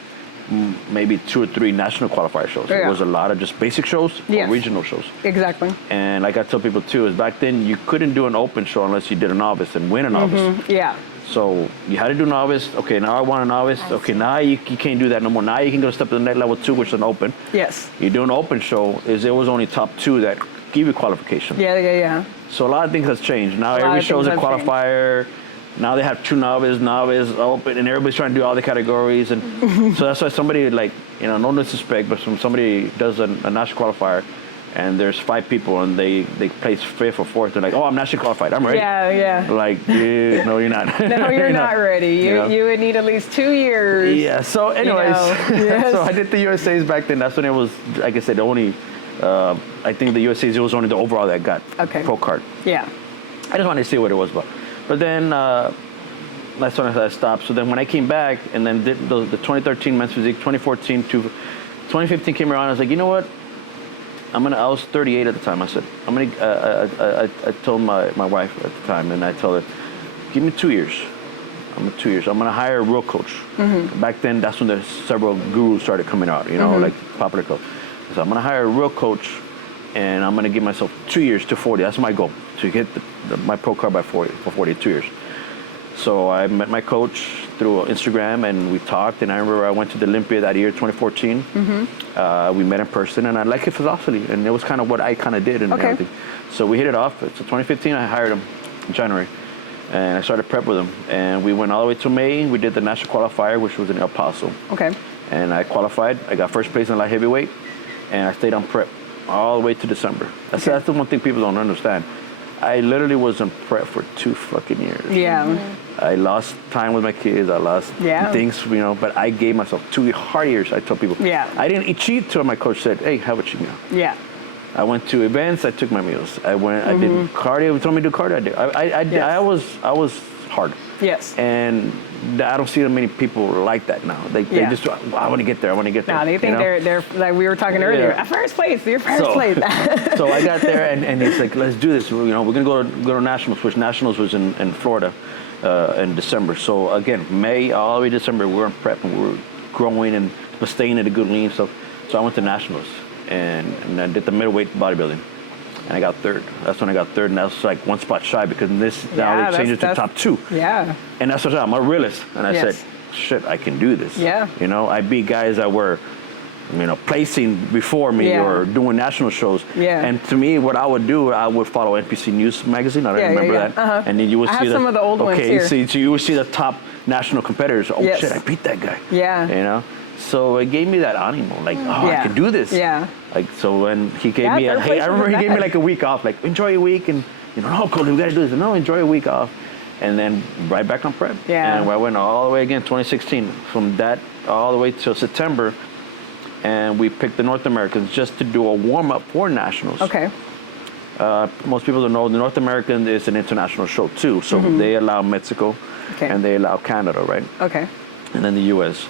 maybe 2 or 3 national qualifier shows. Yeah. It was a lot of just basic shows or regional shows. Exactly. And like I tell people too, is back then you couldn't do an open show unless you did a novice and win a novice. Yeah. So you had to do novice. Okay, now I want a novice. Okay, now you can't do that no more. Now you can go step to the next level 2, which is an open. Yes. You do an open show, it was only top 2 that give you qualification. Yeah. So a lot of things has changed. Now every show is a qualifier. Now they have 2 novice, open, and everybody's trying to do all the categories. And so that's why somebody no disrespect, but somebody does a national qualifier, and there's 5 people, and they place 5th or 4th. They're like, oh, I'm nationally qualified. I'm ready. Yeah. Like, dude, no, you're not. No, you're not ready. You would need at least 2 years. Yeah. So anyways, Yes. So I did the USA's back then. That's when it was, like I said, the only, I think the USA's, it was only the overall that got pro card. Yeah. I just wanted to see what it was about. But then that's when I stopped. So then when I came back and then did the 2013 Men's Physique, 2014 to 2015 came around, I was like, you know what? I was 38 at the time. I said, I told my wife at the time, and I told her, give me 2 years. I'm 2 years. I'm going to hire a real coach. Back then, that's when there's several gurus started coming out, like popular coach. So I'm going to hire a real coach, and I'm going to give myself 2 years to 40. That's my goal, to get my pro card for 42 years. So I met my coach through Instagram, and we talked. And I remember I went to the Olympia that year, 2014. We met in person, and I liked his philosophy, and it was kind of what I kind of did and everything. So we hit it off. So 2015, I hired him in January, and I started prep with him. And we went all the way to May. We did the national qualifier, which was in El Paso. Okay. And I qualified. I got 1st place in light heavyweight, and I stayed on prep all the way to December. That's the one thing people don't understand. I literally was in prep for 2 fucking years. Yeah. I lost time with my kids. I lost things, but I gave myself 2 hard years. I told people. Yeah. I didn't eat cheat till my coach said, hey, have a cheat meal. Yeah. I went to events. I took my meals. I did cardio. He told me to do cardio. I did. I was hard. Yes. And I don't see that many people like that now. They just, I want to get there. No, they think they're like we were talking earlier. At 1st place, you're 1st place. So I got there, and he's like, let's do this. We're gonna go to nationals, which nationals was in Florida in December. So again, May all the way to December, we were in prep and we were growing and staying at a good lean. So I went to nationals and I did the middleweight bodybuilding. and I got third. That's when I got third, and that's like one spot shy because now they changed it to top 2. Yeah. And that's what I'm a realist, and I Yes. said, shit, I can do this. Yeah. You know, I beat guys that were, placing before me or doing national shows. Yeah. And to me, what I would do, I would follow NPC News magazine. I don't remember that. Uh-huh. And then you would see some of the old ones here. Okay, so you would see the top national competitors. Oh Yes. shit, I beat that guy. Yeah. You know. So it gave me that animal, like, I can do this. Yeah. Like, so when he gave me third place I remember he isn't gave me bad. like a week off, like, enjoy your week, and no, Cody, we gotta do this. No, enjoy a week off. And then right back on prep. Yeah. And I went all the way again, 2016, from that all the way till September. And we picked the North Americans just to do a warm-up for nationals. Okay. Most people don't know the North American is an international show too. So they allow Mexico and they allow Canada, right? Okay. And then the US.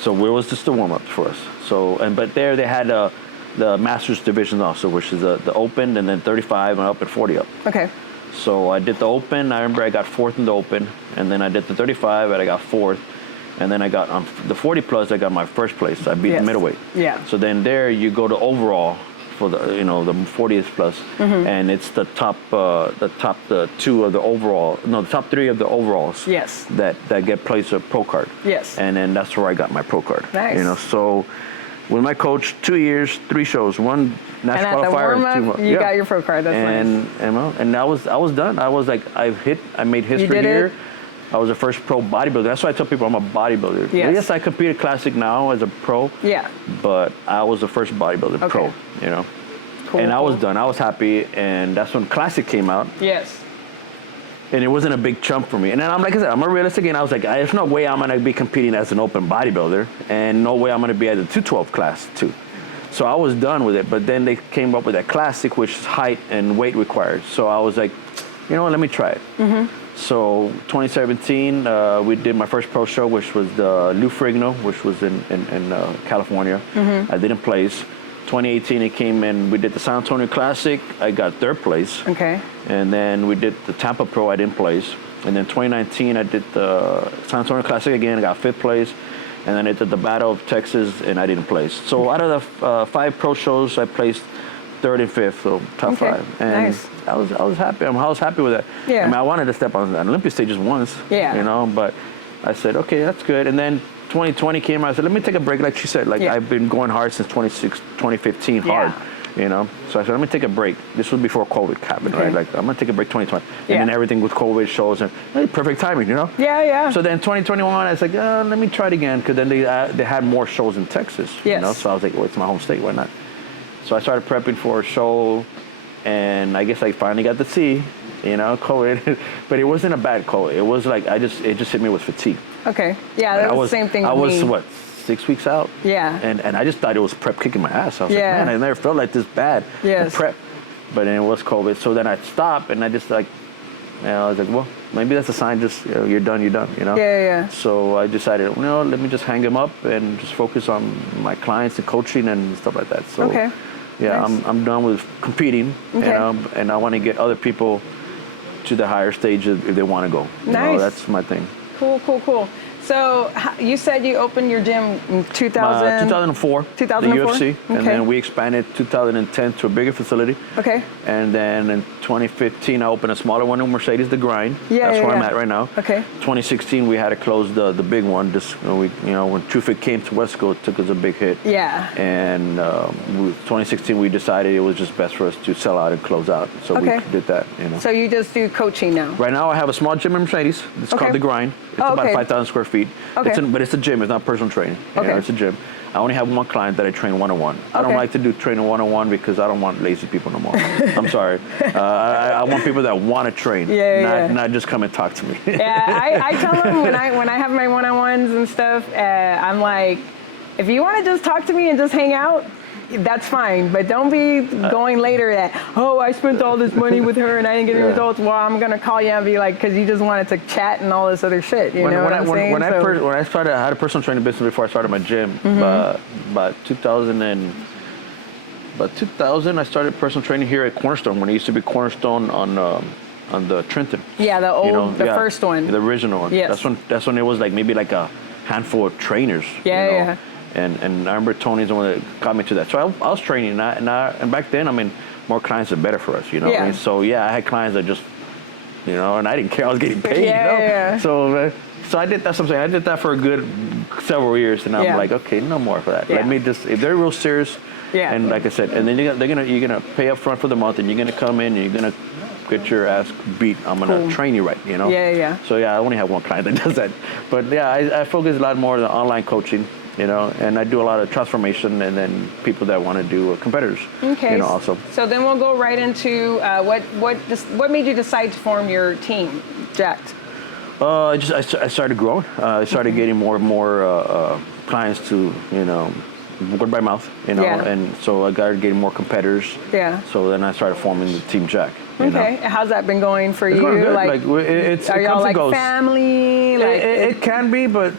So it was just a warm-up for us. So, but there they had the Masters division also, which is the Open and then 35 and up and 40 up. Okay. So I did the Open. I remember I got 4th in the Open, and then I did the 35 and I got 4th. And then I got on the 40 plus, I got my first place. I beat the middleweight. Yeah. So then there you go to overall for the the 40th plus, and it's the top 2 of the overall. No, the top 3 of the overalls. Yes. That get placed a pro card. Yes. And then that's where I got my pro card. Nice. So with my coach, 2 years, 3 shows, 1 national And at the qualifier, warm-up, 2. you got your pro card. That's nice. And I was done. I was like, I made history did here. it? I was the first pro bodybuilder. That's why I tell people I'm a bodybuilder. Yes. Yes, I competed classic now as a pro. Yeah. But I was the first bodybuilder pro. Cool, and I was cool. done. I was happy, and that's when classic came out. Yes. And it wasn't a big chump for me. And then I'm like I said, I'm a realist again. I was like, there's no way I'm gonna be competing as an open bodybuilder, and no way I'm gonna be at the 212 class too. So I was done with it. But then they came up with that classic, which is height and weight required. So I was like, let me try it. So 2017, we did my first pro show, which was the Lou Ferrigno, which was in California. I didn't place. 2018, it came in, we did the San Antonio Classic. I got 3rd place. Okay. And then we did the Tampa Pro, I didn't place. And then 2019, I did the San Antonio Classic again, I got 5th place. And then I did the Battle of Texas, and I didn't place. So out of the 5 pro shows, I placed 3rd and 5th, so top 5. And nice. I was happy. I was happy with that. Yeah. I mean, I wanted to step on an Olympic stage just once. Yeah. But I said, okay, that's good. And then 2020 came out. I said, let me take a break, like she said. Like I've been going hard since 2015, hard. So I said, let me take a break. This was before COVID happened, right? Like I'm gonna take a break 2020, and then everything with COVID shows and perfect timing, Yeah. So then 2021, I was like, let me try it again, because then they had more shows in Texas. Yes. So I was like, well, it's my home state, why not? So I started prepping for a show, and I guess I finally got to see, COVID. But it wasn't a bad COVID. It was like it just hit me with fatigue. Okay. Yeah, that was the same thing with me. I was 6 weeks out. Yeah. And I just thought it was prep kicking my ass. I was like, Yeah. man, I never felt like this bad. Yes. Prep. But then it was COVID. So then I stopped, and I just I was like, well, maybe that's a sign. Just you're done. Yeah. So I decided, let me just hang them up and just focus on my clients and coaching and stuff like that. So Okay. yeah, Nice. I'm done with competing. Okay. And I want to get other people to the higher stage if they want to go. Nice. That's my thing. Cool. So you said you opened your gym in 2004. 2004? The UFC. Okay. And then we expanded 2010 to a bigger facility. Okay. And then in 2015, I opened a smaller one in Mercedes, the Grind. Yeah, That's where I'm yeah. at right now. Okay. 2016, we had to close the big one. Just when TrueFit came to Wesco, it took us a big hit. Yeah. And 2016, we decided it was just best for us to sell out and close out. So we did that. So you just do coaching now? Right now, I have a small gym in Mercedes. It's called The Grind. It's about 5,000 square feet. Okay. But it's a gym. It's not personal training. It's a gym. I only have one client that I train one-on-one. I don't like to do training one-on-one because I don't want lazy people no more. I'm sorry. I want people that want to train, not just come and talk to me. Yeah, I tell them when I have my one-on-ones and stuff, I'm like, if you want to just talk to me and just hang out, that's fine, but don't be going later that, I spent all this money with her and I didn't get any results. Well, I'm going to call you and be like, because you just wanted to chat and all this other shit. You know what I'm saying? When I started, I had a personal training business before I started my gym. About 2000, I started personal training here at Cornerstone, when it used to be Cornerstone on the Trenton. Yeah, the old, first one. The original one. Yes. That's when it was like maybe like a handful of trainers. Yeah. And I remember Tony's the one that got me to that. So I was training, and back then, I mean, more clients, the better for us, you know. Yeah. And so I had clients that just, you know, and I didn't care. I was getting paid, you know. Yeah. So I did that. Something I did that for a good several years, and I'm like, okay, no more for that. Yeah. Let me just, if they're real serious, and like I said, and then you're gonna pay up front for the month, and you're gonna come in, and you're gonna get your ass beat. I'm gonna train you right, you know. Yeah. So I only have one client that does that, but I focus a lot more on the online coaching, you know, and I do a lot of transformation, and then people that want to do competitors, okay. you know, also. So then we'll go right into what made you decide to form your team, Jacked? I started growing. I started getting more and more clients to, you know, word by mouth, you know, and so I started getting more competitors. Yeah. So then I started forming the Team Jack. Okay. How's that been going for you? Going good. Like are y'all like family? It can be, but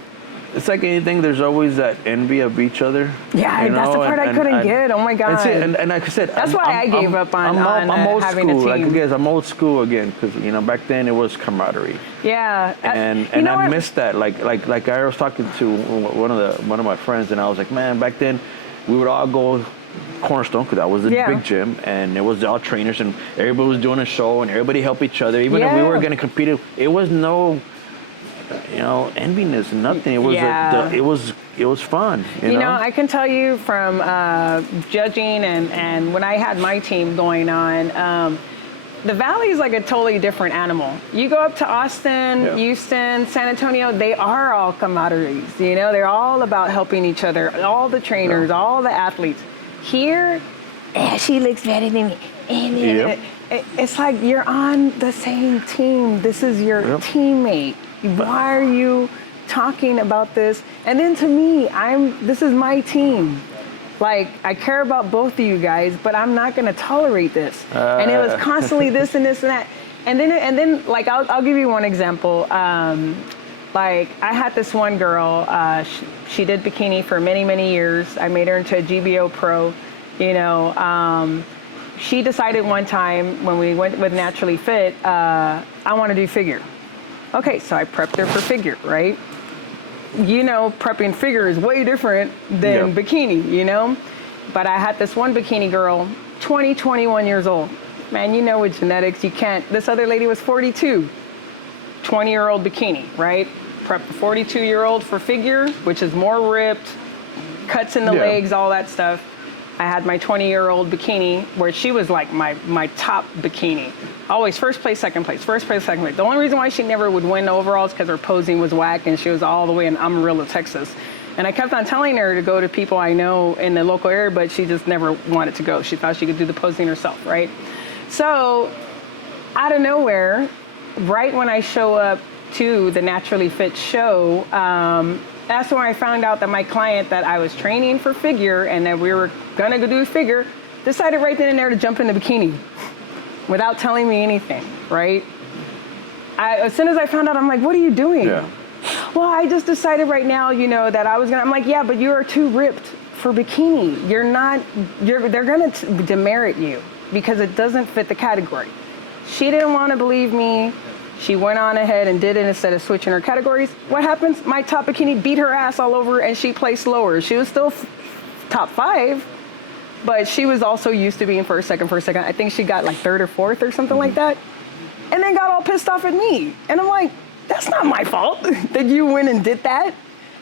it's like anything. There's always that envy of each other. Yeah, you know? That's the part I couldn't get. Oh my God. And like I said, that's why I gave up on I'm old having school. a team. Like I guess I'm old school again because you know back then it was camaraderie. Yeah. And I missed that. Like I was talking to one of my friends, and I was like, man, back then we would all go Cornerstone because that was a big gym, and it was all trainers, and everybody was doing a show, and everybody helped each other. Even if we were going to compete, it was no, you know, enviness, nothing. It was it was fun. You know, I can tell you from judging and when I had my team going on. The Valley is like a totally different animal. You go up to Austin, Houston, San Antonio, they are all camaraderies. You know, they're all about helping each other. All the trainers, all the athletes. Here, she looks better than me. It's like you're on the same team. This is your teammate. Why are you talking about this? And then to me, this is my team. Like, I care about both of you guys, but I'm not going to tolerate this. And it was constantly this and this and that. And then, like, I'll give you one example. Like, I had this one girl, she did bikini for many, many years. I made her into a GBO pro, you know. She decided one time when we went with Naturally Fit, I want to do figure. Okay, so I prepped her for figure, right? You know, prepping figure is way different than bikini, you know? But I had this one bikini girl, 21 years old. Man, you know with genetics, you can't. This other lady was 42, 20-year-old bikini, right? Prepped the 42-year-old for figure, which is more ripped, cuts in the legs, all that stuff. I had my 20-year-old bikini where she was like my top bikini. Always first place, second place, first place, second place. The only reason why she never would win the overalls because her posing was whack and she was all the way in Amarillo, Texas. And I kept on telling her to go to people I know in the local area, but she just never wanted to go. She thought she could do the posing herself, right? So out of nowhere, right when I show up to the Naturally Fit show, that's when I found out that my client that I was training for figure and that we were gonna go do figure decided right then and there to jump in the bikini without telling me anything, right? As soon as I found out, I'm like, what are you doing? Yeah. Well, I just decided right now, you know, that I was gonna, I'm like, yeah, but you are too ripped for bikini. They're gonna demerit you because it doesn't fit the category. She didn't wanna believe me. She went on ahead and did it instead of switching her categories. What happens? My top bikini beat her ass all over and she placed lower. She was still top 5, but she was also used to being first, second. I think she got like 3rd or 4th or something like that. And then got all pissed off at me. And I'm like, that's not my fault that you went and did that.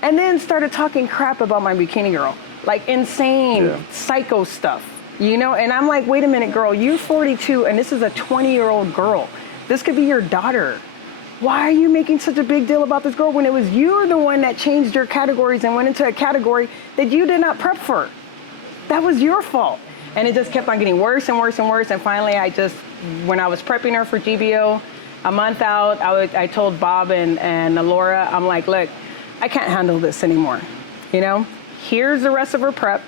And then started talking crap about my bikini girl. Like insane, psycho stuff, you know? And I'm like, wait a minute, girl, you're 42 and this is a 20-year-old girl. This could be your daughter. Why are you making such a big deal about this girl when it was you the one that changed your categories and went into a category that you did not prep for? That was your fault. And it just kept on getting worse and worse and worse. And finally, when I was prepping her for GBO, a month out, I told Bob and Laura, I'm like, look, I can't handle this anymore. You know, here's the rest of her prep.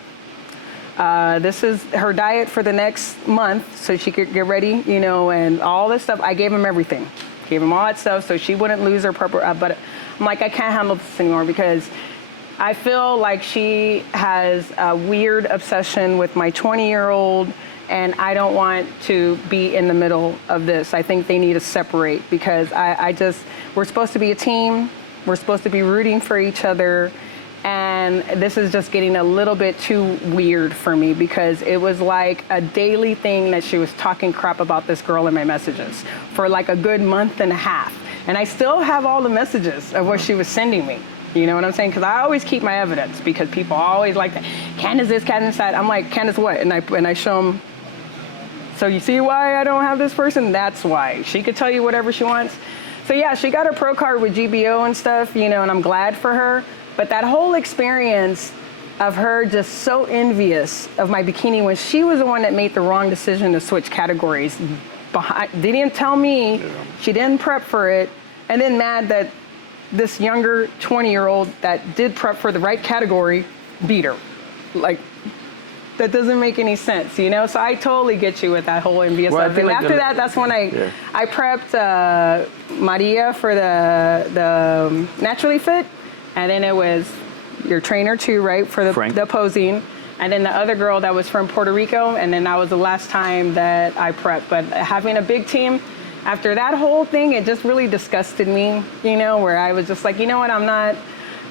This is her diet for the next month so she could get ready, you know, and all this stuff. I gave him everything. Gave him all that stuff so she wouldn't lose her prep. But I'm like, I can't handle this anymore because I feel like she has a weird obsession with my 20-year-old and I don't want to be in the middle of this. I think they need to separate because we're supposed to be a team. We're supposed to be rooting for each other. And And this is just getting a little bit too weird for me because it was like a daily thing that she was talking crap about this girl in my messages for like a good month and a half. And I still have all the messages of what she was sending me. You know what I'm saying? Because I always keep my evidence because people always like that. Candace this, Candace that. I'm like, Candace what? And I show them. So you see why I don't have this person? That's why. She could tell you whatever she wants. So yeah, she got her pro card with GBO and stuff, you know, and I'm glad for her. But that whole experience of her just so envious of my bikini when she was the one that made the wrong decision to switch categories. They didn't tell me. She didn't prep for it. And then mad that this younger 20-year-old that did prep for the right category beat her. Like, that doesn't make any sense, you know? So I totally get you with that whole envious stuff. And after that, that's when I prepped Maria for the Naturally Fit. And then it was your trainer too, right? For the posing. And then the other girl that was from Puerto Rico. And then that was the last time that I prepped. But having a big team, after that whole thing, it just really disgusted me, you know, where I was just like, you know what, I'm not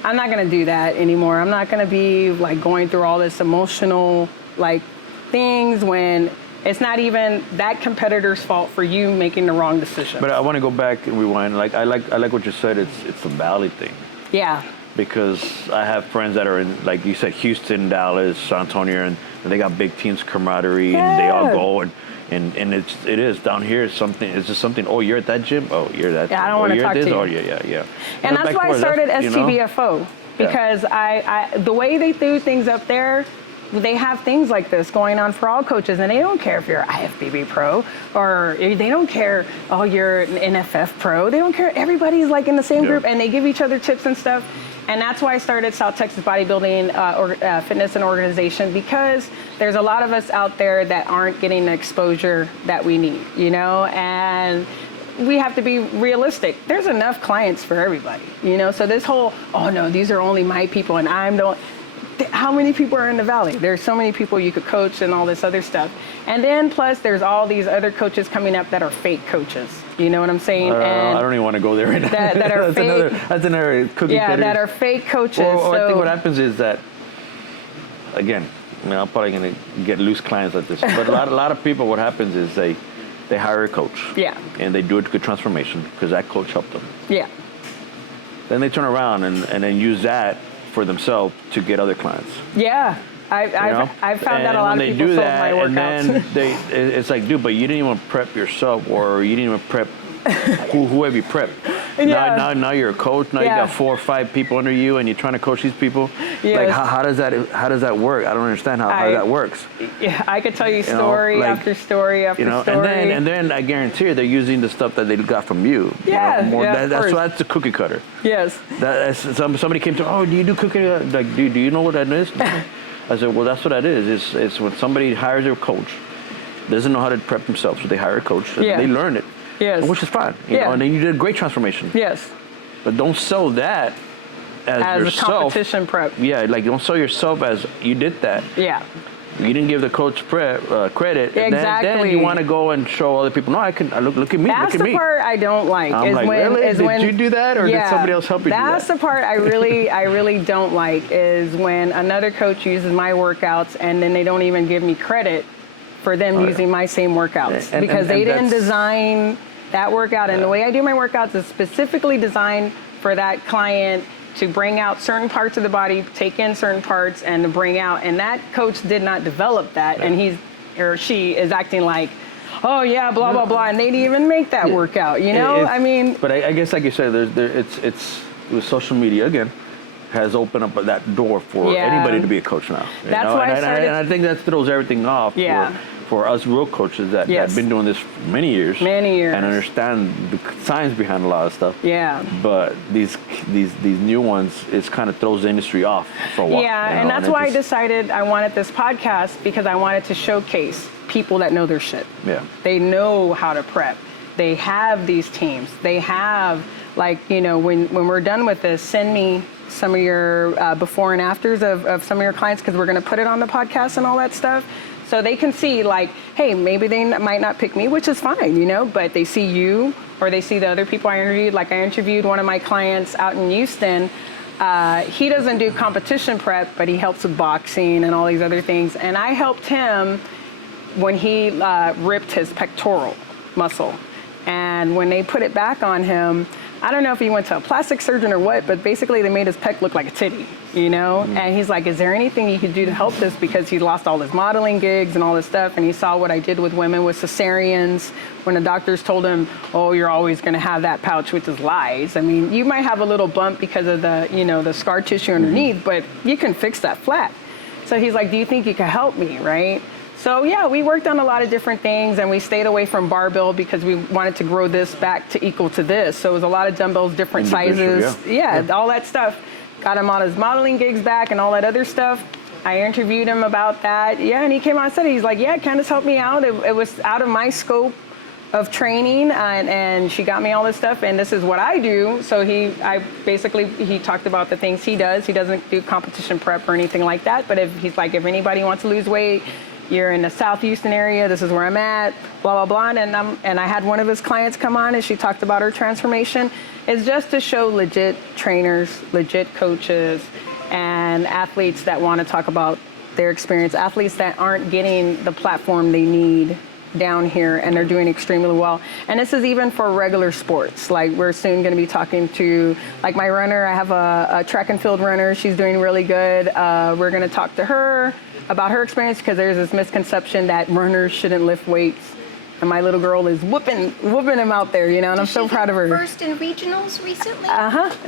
going to do that anymore. I'm not going to be like going through all this emotional like things when it's not even that competitor's fault for you making the wrong decision. But I want to go back and rewind. Like I like what you said. It's a Valley thing. Yeah. Because I have friends that are in, like you said, Houston, Dallas, San Antonio, and they got big teams camaraderie, and they all go and it is down here. It's just something. Oh, you're at that gym. Oh, you're that. Yeah, I don't want to talk to you. Oh, yeah. And that's why I started STBFO because I the way they do things up there, they have things like this going on for all coaches, and they don't care if you're IFBB Pro or they don't care. Oh, you're an NFF Pro. They don't care. Everybody's like in the same group, and they give each other tips and stuff. And that's why I started South Texas Bodybuilding Fitness and Organization, because there's a lot of us out there that aren't getting the exposure that we need, you know, and we have to be realistic. There's enough clients for everybody, you know, so this whole, oh no, these are only my people and how many people are in the Valley? There's so many people you could coach and all this other stuff. And then plus there's all these other coaches coming up that are fake coaches. You know what I'm saying? And I don't even want to go there right now. That are fake. That's another cookie cutter. That are fake coaches. Or I think what happens is that, again, I mean, I'm probably going to get loose clients like this, but a lot of people, what happens is they hire a coach. Yeah. And they do a good transformation because that coach helped them. Yeah. Then they turn around and then use that for themselves to get other clients. Yeah. I've found that a lot of people sold my workouts. And then it's like, dude, but you didn't even prep yourself, or you didn't even prep whoever you prep. Yeah. Now you're a coach. Now you got 4 or 5 people under you, and you're trying to coach these people. Yes. Like how does that work? I don't understand how that works. Yeah, I could tell you story after story after story. And then I guarantee you they're using the stuff that they got from you. Yeah, That's the cookie cutter. Yes. Somebody came to, oh, do you do cookie? Like, do you know what that is? I said, well, that's what that is. It's when somebody hires a coach, doesn't know how to prep themselves, so they hire a coach. They learn it. Yes. Which is fine. You know, and then you did a great transformation. Yes. But don't sell that as yourself. A competition prep. Yeah, like don't sell yourself as you did that. Yeah. You didn't give the coach credit. Exactly. And then you want to go and show other people, no, I can, look at me, That's look at me. the part I don't like. I'm like, really? Did you do that, or did somebody else help you do that? That's the part I really don't like, is when another coach uses my workouts and then they don't even give me credit for them using my same workouts. Because they didn't design that workout. And the way I do my workouts is specifically designed for that client to bring out certain parts of the body, take in certain parts, and to bring out. And that coach did not develop that, and he or she is acting like, oh yeah, blah blah blah, and they didn't even make that workout. You know, I mean. But I guess, like you said, it's with social media again has opened up that door for anybody to be a coach now. That's why and I think that throws everything off. Yeah. For us real coaches that have been doing this for many years and understand the science behind a lot of stuff. Yeah. But these new ones, it kind of throws the industry off for a while. Yeah, and that's why I decided I wanted this podcast, because I wanted to showcase people that know their shit. Yeah. They know how to prep. They have these teams. They have, like, you know, when we're done with this, send me some of your before and afters of some of your clients, because we're going to put it on the podcast and all that stuff. So they can see, like, hey, maybe they might not pick me, which is fine, you know, but they see you, or they see the other people I interviewed. Like, I interviewed one of my clients out in Houston he doesn't do competition prep, but he helps with boxing and all these other things. And I helped him when he ripped his pectoral muscle. And when they put it back on him, I don't know if he went to a plastic surgeon or what, but basically they made his pec look like a titty, you know? Mm-hmm. And he's like, is there anything you could do to help this? Because he lost all his modeling gigs and all this stuff. And he saw what I did with women with cesareans when the doctors told him, oh, you're always going to have that pouch, which is lies. I mean, you might have a little bump because of the, you know, the scar tissue underneath, but you can fix that flat. So he's like, do you think you could help me, right? So yeah, we worked on a lot of different things, and we stayed away from barbell because we wanted to grow this back to equal to this. So it was a lot of dumbbells, different sizes. Yeah, all that stuff. Got him on his modeling gigs back and all that other stuff. I interviewed him about that. Yeah, and he came out and said, he's like, yeah, Candace helped me out. It was out of my scope of training, and she got me all this stuff, and this is what I do. So he talked about the things he does. He doesn't do competition prep or anything like that, but if anybody wants to lose weight, you're in the South Houston area, this is where I'm at, blah, blah, blah. And I had one of his clients come on and she talked about her transformation. It's just to show legit trainers, legit coaches, and athletes that want to talk about their experience, athletes that aren't getting the platform they need down here and they're doing extremely well. And this is even for regular sports. Like, we're soon going to be talking to, like, my runner. I have a track and field runner. She's doing really good. We're going to talk to her about her experience, because there's this misconception that runners shouldn't lift weights. And my little girl is whooping him out there, you know, and I'm so proud of her. First in regionals recently?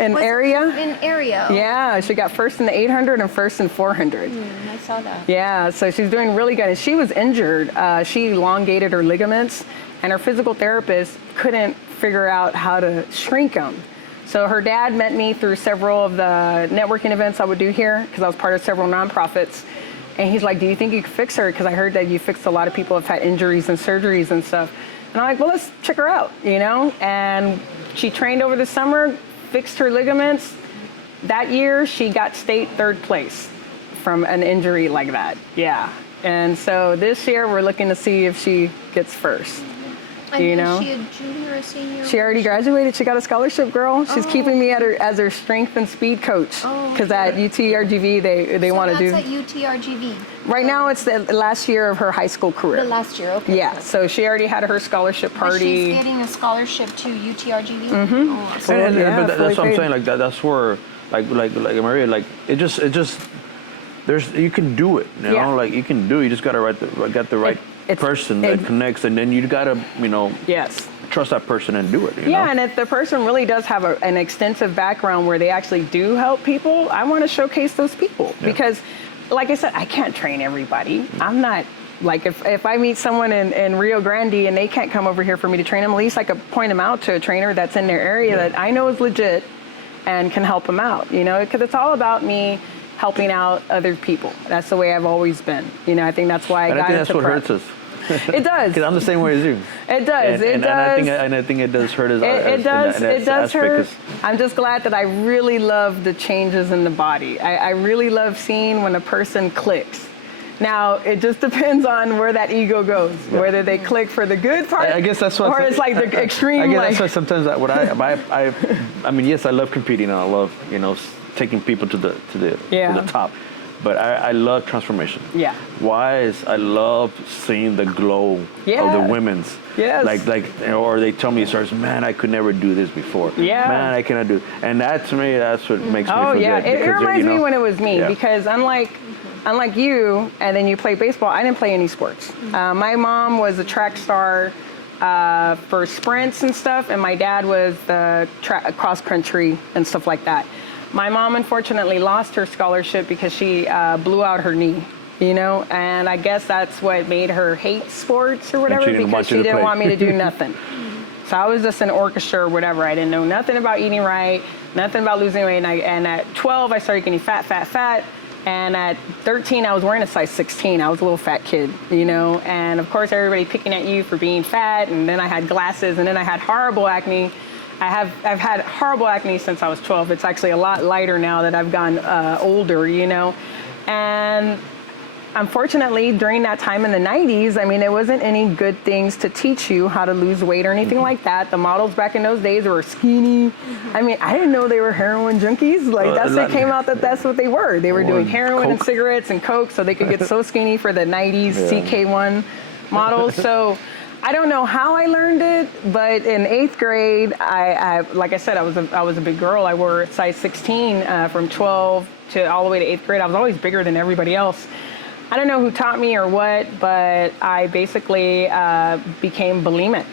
In area. In area. Yeah, she got first in the 800 and first in 400. I saw that. Yeah, so she's doing really good. And she was injured. She elongated her ligaments, and her physical therapist couldn't figure out how to shrink them. So her dad met me through several of the networking events I would do here, because I was part of several nonprofits. And he's like, do you think you could fix her? Because I heard that you fixed a lot of people who have had injuries and surgeries and stuff. And I'm like, well, let's check her out, you know? And she trained over the summer, fixed her ligaments. That year, she got state third place from an injury like that. Yeah. And so this year, we're looking to see if she gets first. And you know? Is she a junior or a senior? She already graduated. She got a scholarship, girl. She's keeping me as her strength and speed coach. Because at UTRGV, they want to do. So that's at UTRGV? Right now, it's the last year of her high school career. The last year, okay. Yeah, so she already had her scholarship party. But she's getting a scholarship to UTRGV? Mm-hmm. But that's what I'm saying. Like that's where, like Maria, like it just. You can do it. You know, like you can do it. You just gotta get the right person that connects, and then you gotta, you know. Yes. Trust that person and do it. You know? And if the person really does have an extensive background where they actually do help people, I want to showcase those people because, like I said, I can't train everybody. I'm not. Like, if I meet someone in Rio Grande and they can't come over here for me to train them, at least I could point them out to a trainer that's in their area that I know is legit and can help them out, you know, because it's all about me helping out other people. That's the way I've always been. You know, I think that's why I got into that's what prep. hurts us. It does. Because I'm the same way as you. It does. And I think it does hurt us. It does hurt. I'm just glad that I really love the changes in the body. I really love seeing when a person clicks. Now, it just depends on where that ego goes, whether they click for the good part, I guess that's what, or it's like the extreme. I guess that's why sometimes I mean, yes, I love competing and I love, you know, taking people to the top. But I love transformation. Yeah. Why is I love seeing the glow of the women's. Yes. Like, or they tell me, man, I could never do this before. Yeah. Man, I cannot do it. And that, to me, that's what makes me feel good. It reminds me when it was me, because unlike you, and then you play baseball, I didn't play any sports. My mom was a track star for sprints and stuff, and my dad was the cross country and stuff like that. My mom, unfortunately, lost her scholarship because she blew out her knee, you know, and I guess that's what made her hate sports or whatever, because she didn't want me to do nothing. So I was just an orchestra or whatever. I didn't know nothing about eating right, nothing about losing weight, and at 12, I started getting fat. And at 13, I was wearing a size 16. I was a little fat kid, you know, and of course, everybody picking at you for being fat, and then I had glasses, and then I had horrible acne. I've had horrible acne since I was 12. It's actually a lot lighter now that I've gotten older, you know. And unfortunately, during that time in the 90s, I mean, there wasn't any good things to teach you how to lose weight or anything like that. The models back in those days were skinny. I mean, I didn't know they were heroin junkies. Like, it came out that that's what they were. They were doing heroin and cigarettes and coke so they could get so skinny for the 90s CK1 models. So I don't know how I learned it, but in 8th grade, I like I said, I was a big girl. I wore size 16 from 12 to all the way to 8th grade. I was always bigger than everybody else. I don't know who taught me or what, but I basically became bulimic,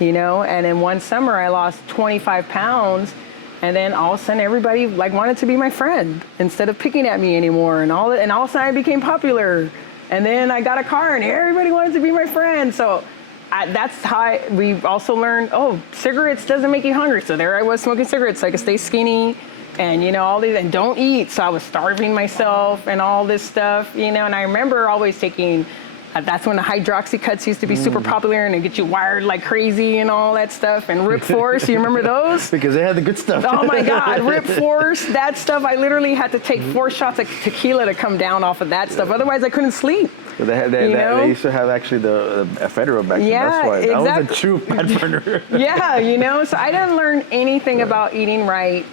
you know, and in one summer I lost 25 pounds, and then all of a sudden everybody like wanted to be my friend instead of picking at me anymore, and all of a sudden I became popular, and then I got a car and everybody wanted to be my friend. So that's how we also learned, oh, cigarettes doesn't make you hungry. So there I was smoking cigarettes so I could stay skinny. And, you know, all these, and don't eat. So I was starving myself and all this stuff, you know, and I remember always taking, that's when the hydroxy cuts used to be super popular and they get you wired like crazy and all that stuff. And Rip Force, you remember those? Because they had the good stuff. Oh my God, Rip Force, that stuff. I literally had to take 4 shots of tequila to come down off of that stuff. Otherwise I couldn't sleep. So they used to have actually the ephedra back then. That's why. Exactly. That was a true fat burner. Yeah, you know, so I didn't learn anything about eating right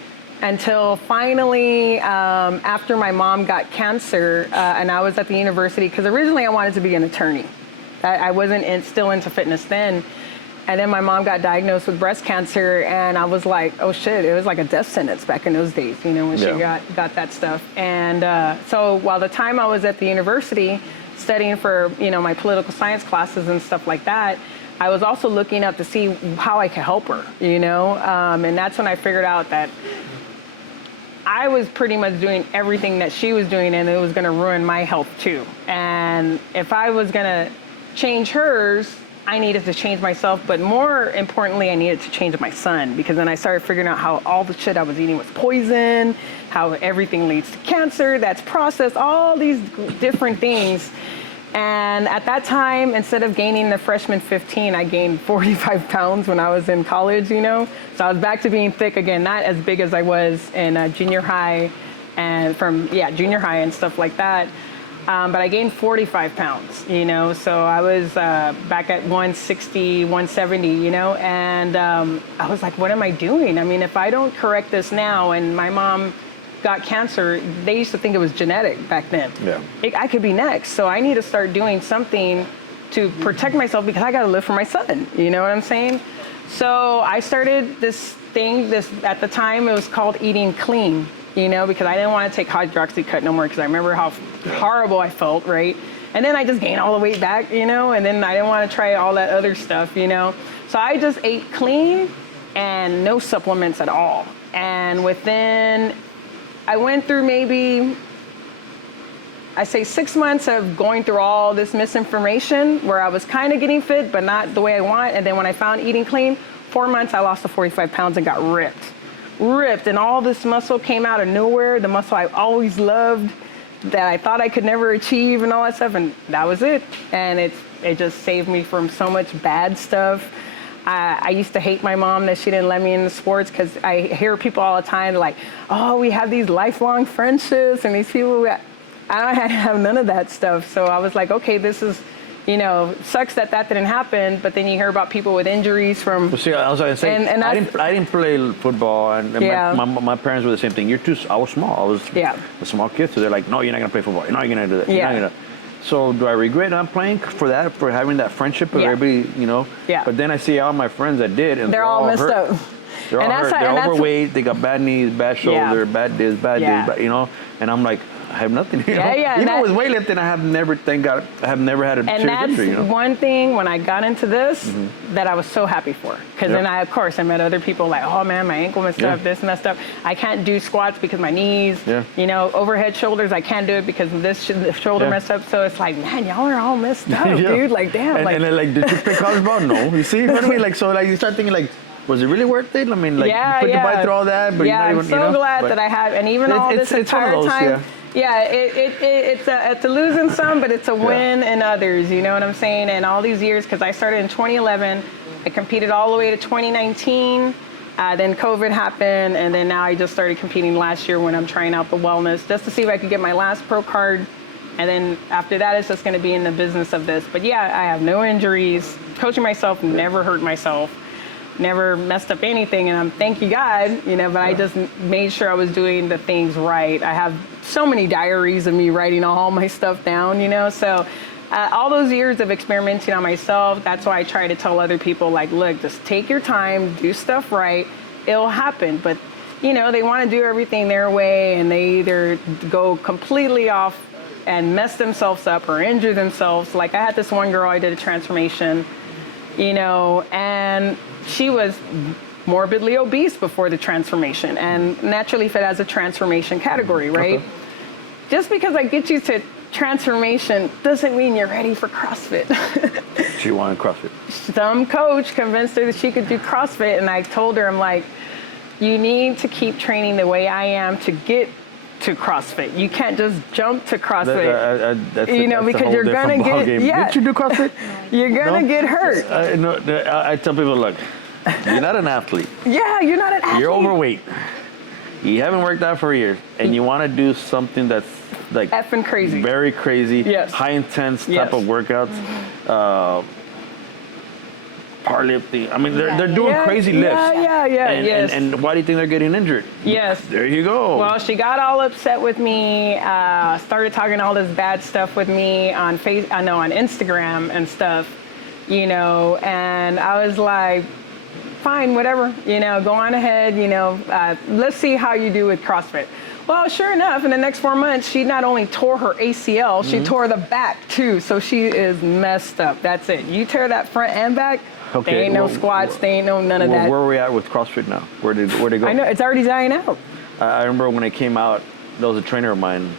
until finally, after my mom got cancer, and I was at the university, because originally I wanted to be an attorney. I wasn't still into fitness then. And then my mom got diagnosed with breast cancer, and I was like, oh shit, it was like a death sentence back in those days, you know, when she got that stuff. And so while the time I was at the university studying for, you know, my political science classes and stuff like that, I was also looking up to see how I could help her, you know, and that's when I figured out that I was pretty much doing everything that she was doing, and it was going to ruin my health too. And if I was going to change hers, I needed to change myself, but more importantly, I needed to change my son, because then I started figuring out how all the shit I was eating was poison, how everything leads to cancer, that's processed, all these different things. And at that time, instead of gaining the freshman 15, I gained 45 pounds when I was in college, you know? So I was back to being thick again, not as big as I was in junior high and junior high and stuff like that. But I gained 45 pounds, you know? So I was back at 160, 170, you know? And I was like, what am I doing? I mean, if I don't correct this now, and my mom got cancer, they used to think it was genetic back then. Yeah. I could be next. So I need to start doing something to protect myself, because I got to live for my son. You know what I'm saying? So I started this thing, at the time it was called eating clean, you know, because I didn't want to take hydroxycut no more, because I remember how horrible I felt, right? And then I just gained all the weight back, you know, and then I didn't want to try all that other stuff, you know. So I just ate clean and no supplements at all. And I went through maybe, I say 6 months of going through all this misinformation where I was kind of getting fit, but not the way I want. And then when I found eating clean, 4 months, I lost the 45 pounds and got ripped. And all this muscle came out of nowhere, the muscle I always loved, that I thought I could never achieve and all that stuff. And that was it. And it just saved me from so much bad stuff. I used to hate my mom that she didn't let me into sports, because I hear people all the time like, oh, we have these lifelong friendships and these people. I don't have none of that stuff. So I was like, okay, this is, you know, sucks that didn't happen. But then you hear about people with injuries from. Well, see, I was going to say, I didn't play football, and my parents were the same thing. I was small. I was a small kid, so they're like, no, you're not going to play football. You're not going to do that. You're not gonna. So do I regret not playing for having that friendship with everybody, you know? Yeah. But then I see all my friends that did, and they're all messed hurt. up. They're all hurt. They're overweight. They got bad knees, bad shoulder, bad this, bad this, you know? And I'm like, I have nothing. You know? Even with weightlifting, I have never had a serious injury. You know? One thing when I got into this that I was so happy for, because then I met other people like, oh man, my ankle messed up, this messed up. I can't do squats because my knees. You know, overhead shoulders, I can't do it because this shoulder messed up. So it's like, man, y'all are all messed up, dude. Like, damn. And then, like, did you play college ball? No. You see what I mean? Like, so like you start thinking like, was it really worth it? I mean, like, you put your body through all that, but I'm so glad that I had, and even all this entire time. It's a lose in some, but it's a win in others, you know what I'm saying? And all these years, because I started in 2011, I competed all the way to 2019, then COVID happened, and then now I just started competing last year when I'm trying out the wellness, just to see if I could get my last pro card And then after that, it's just going to be in the business of this. But yeah, I have no injuries. Coaching myself, never hurt myself, never messed up anything. And I'm thank you God, you know, but I just made sure I was doing the things right. I have so many diaries of me writing all my stuff down, you know, so all those years of experimenting on myself, that's why I try to tell other people, like, look, just take your time, do stuff right, it'll happen. But, you know, they want to do everything their way, and they either go completely off and mess themselves up or injure themselves. Like, I had this one girl, I did a transformation, you know, and she was morbidly obese before the transformation, and naturally fit as a transformation category, right? Okay. Just because I get you to transformation doesn't mean you're ready for CrossFit. She wanted CrossFit. Some coach convinced her that she could do CrossFit, and I told her, I'm like, you need to keep training the way I am to get to CrossFit. You can't just jump to CrossFit, you know, because you're gonna get, Did you do CrossFit? You're gonna get hurt. I tell people, look, you're not an athlete. Yeah, you're not an athlete. You're overweight. You haven't worked out for years, and you want to do something that's like effing crazy, very crazy, yes, high intense type of workouts. Powerlifting. I mean, they're doing crazy lifts. And why do you think they're getting injured? Yes. There you go. Well, she got all upset with me, started talking all this bad stuff with me on on Instagram and stuff, you know, and I was like, fine, whatever, you know, go on ahead, you know, let's see how you do with CrossFit. Well, sure enough, in the next 4 months, she not only tore her ACL, she tore the back too. So she is messed up. That's it. You tear that front and back, there ain't no squats, there ain't no none of that. Where are we at with CrossFit now? Where did it go? I know, it's already dying out. I remember when it came out, there was a trainer of mine,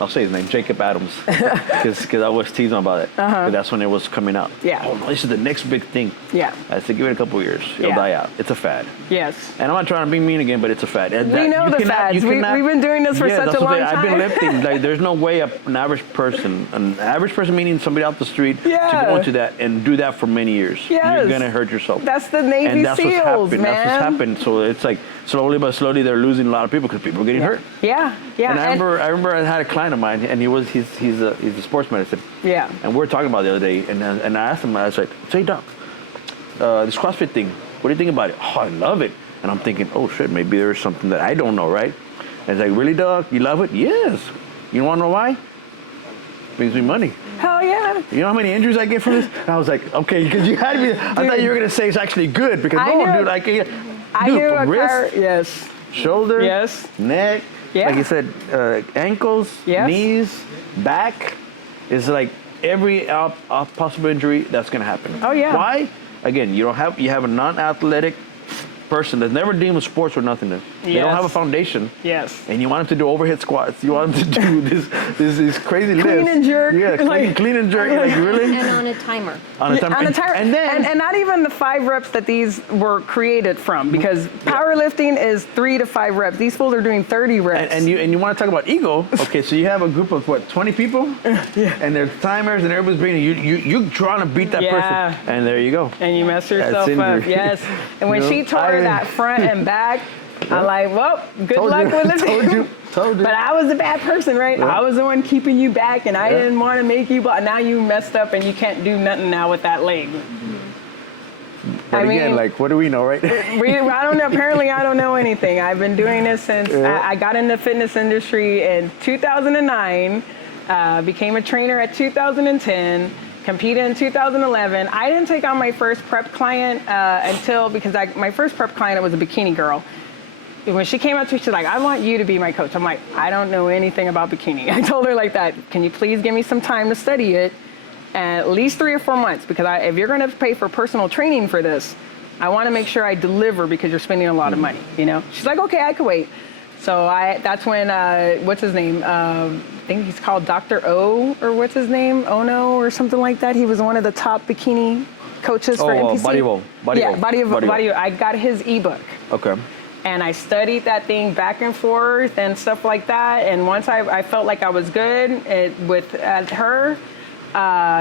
I'll say his name, Jacob Adams, because I was teasing about it. That's when it was coming out. Yeah. Oh, no, this is the next big thing. Yeah. I said, give it a couple of years. It'll die out. It's a fad. Yes. And I'm not trying to be mean again, but it's a fad. We know the fads. We've been doing this for such a long time. I've been lifting. Like, there's no way an average person meaning somebody out the street, to go into that and do that for many years. Yes. You're going to hurt yourself. That's the Navy and that's SEAls, man. That's what's happened. So it's like, slowly but slowly, they're losing a lot of people because people are getting hurt. Yeah. And I remember I had a client of mine, and he's a sports medicine. Yeah. And we were talking about it the other day, and I asked him, I was like, say, Doc, this CrossFit thing, what do you think about it? Oh, I love it. And I'm thinking, oh shit, maybe there's something that I don't know, right? And he's like, really, Doc? You love it? Yes. You want to know why? Brings me money. Hell yeah. You know how many injuries I get from this? And I was like, okay, because you had me. I thought you were gonna say it's actually good because wrist, yes, shoulder, yes, neck, like you said, ankles, knees, back. Is like every possible injury that's gonna happen. Oh yeah. Why? Again, you have a non-athletic person that's never dealing with sports or nothing. They don't have a foundation. Yes. And you want them to do overhead squats. You want them to do this crazy lifts. Clean and jerk. Yeah, clean and jerk. Like, really? And on a timer. On a timer. And not even the 5 reps that these were created from, because powerlifting is 3 to 5 reps. These fools are doing 30 reps. And you want to talk about ego? Okay, so you have a group of 20 people, and there's timers, and everybody's bringing you trying to beat that person, and there you go. And you mess yourself up. Yes. And when she tore that front and back, I'm like, well, good luck with this. Told you. But I was a bad person, right? Yeah. I was the one keeping you back, and I didn't want to make you, but now you messed up, and you can't do nothing now with that leg. But again, like, what do we know, right? I don't know. Apparently, I don't know anything. I've been doing this since I got in the fitness industry in 2009, became a trainer at 2010, competed in 2011. I didn't take on my first prep client because my first prep client was a bikini girl. When she came up to me, she's like, I want you to be my coach. I'm like, I don't know anything about bikini. I told her like that, can you please give me some time to study it? At least 3 or 4 months, because if you're gonna pay for personal training for this, I wanna make sure I deliver because you're spending a lot of money, you know? She's like, okay, I could wait. So that's when, what's his name? I think he's called Dr. O, or what's his name? Ono or something like that. He was one of the top bikini coaches for NPC. Body. I got his ebook. Okay. And I studied that thing back and forth and stuff like that. And once I felt like I was good with her,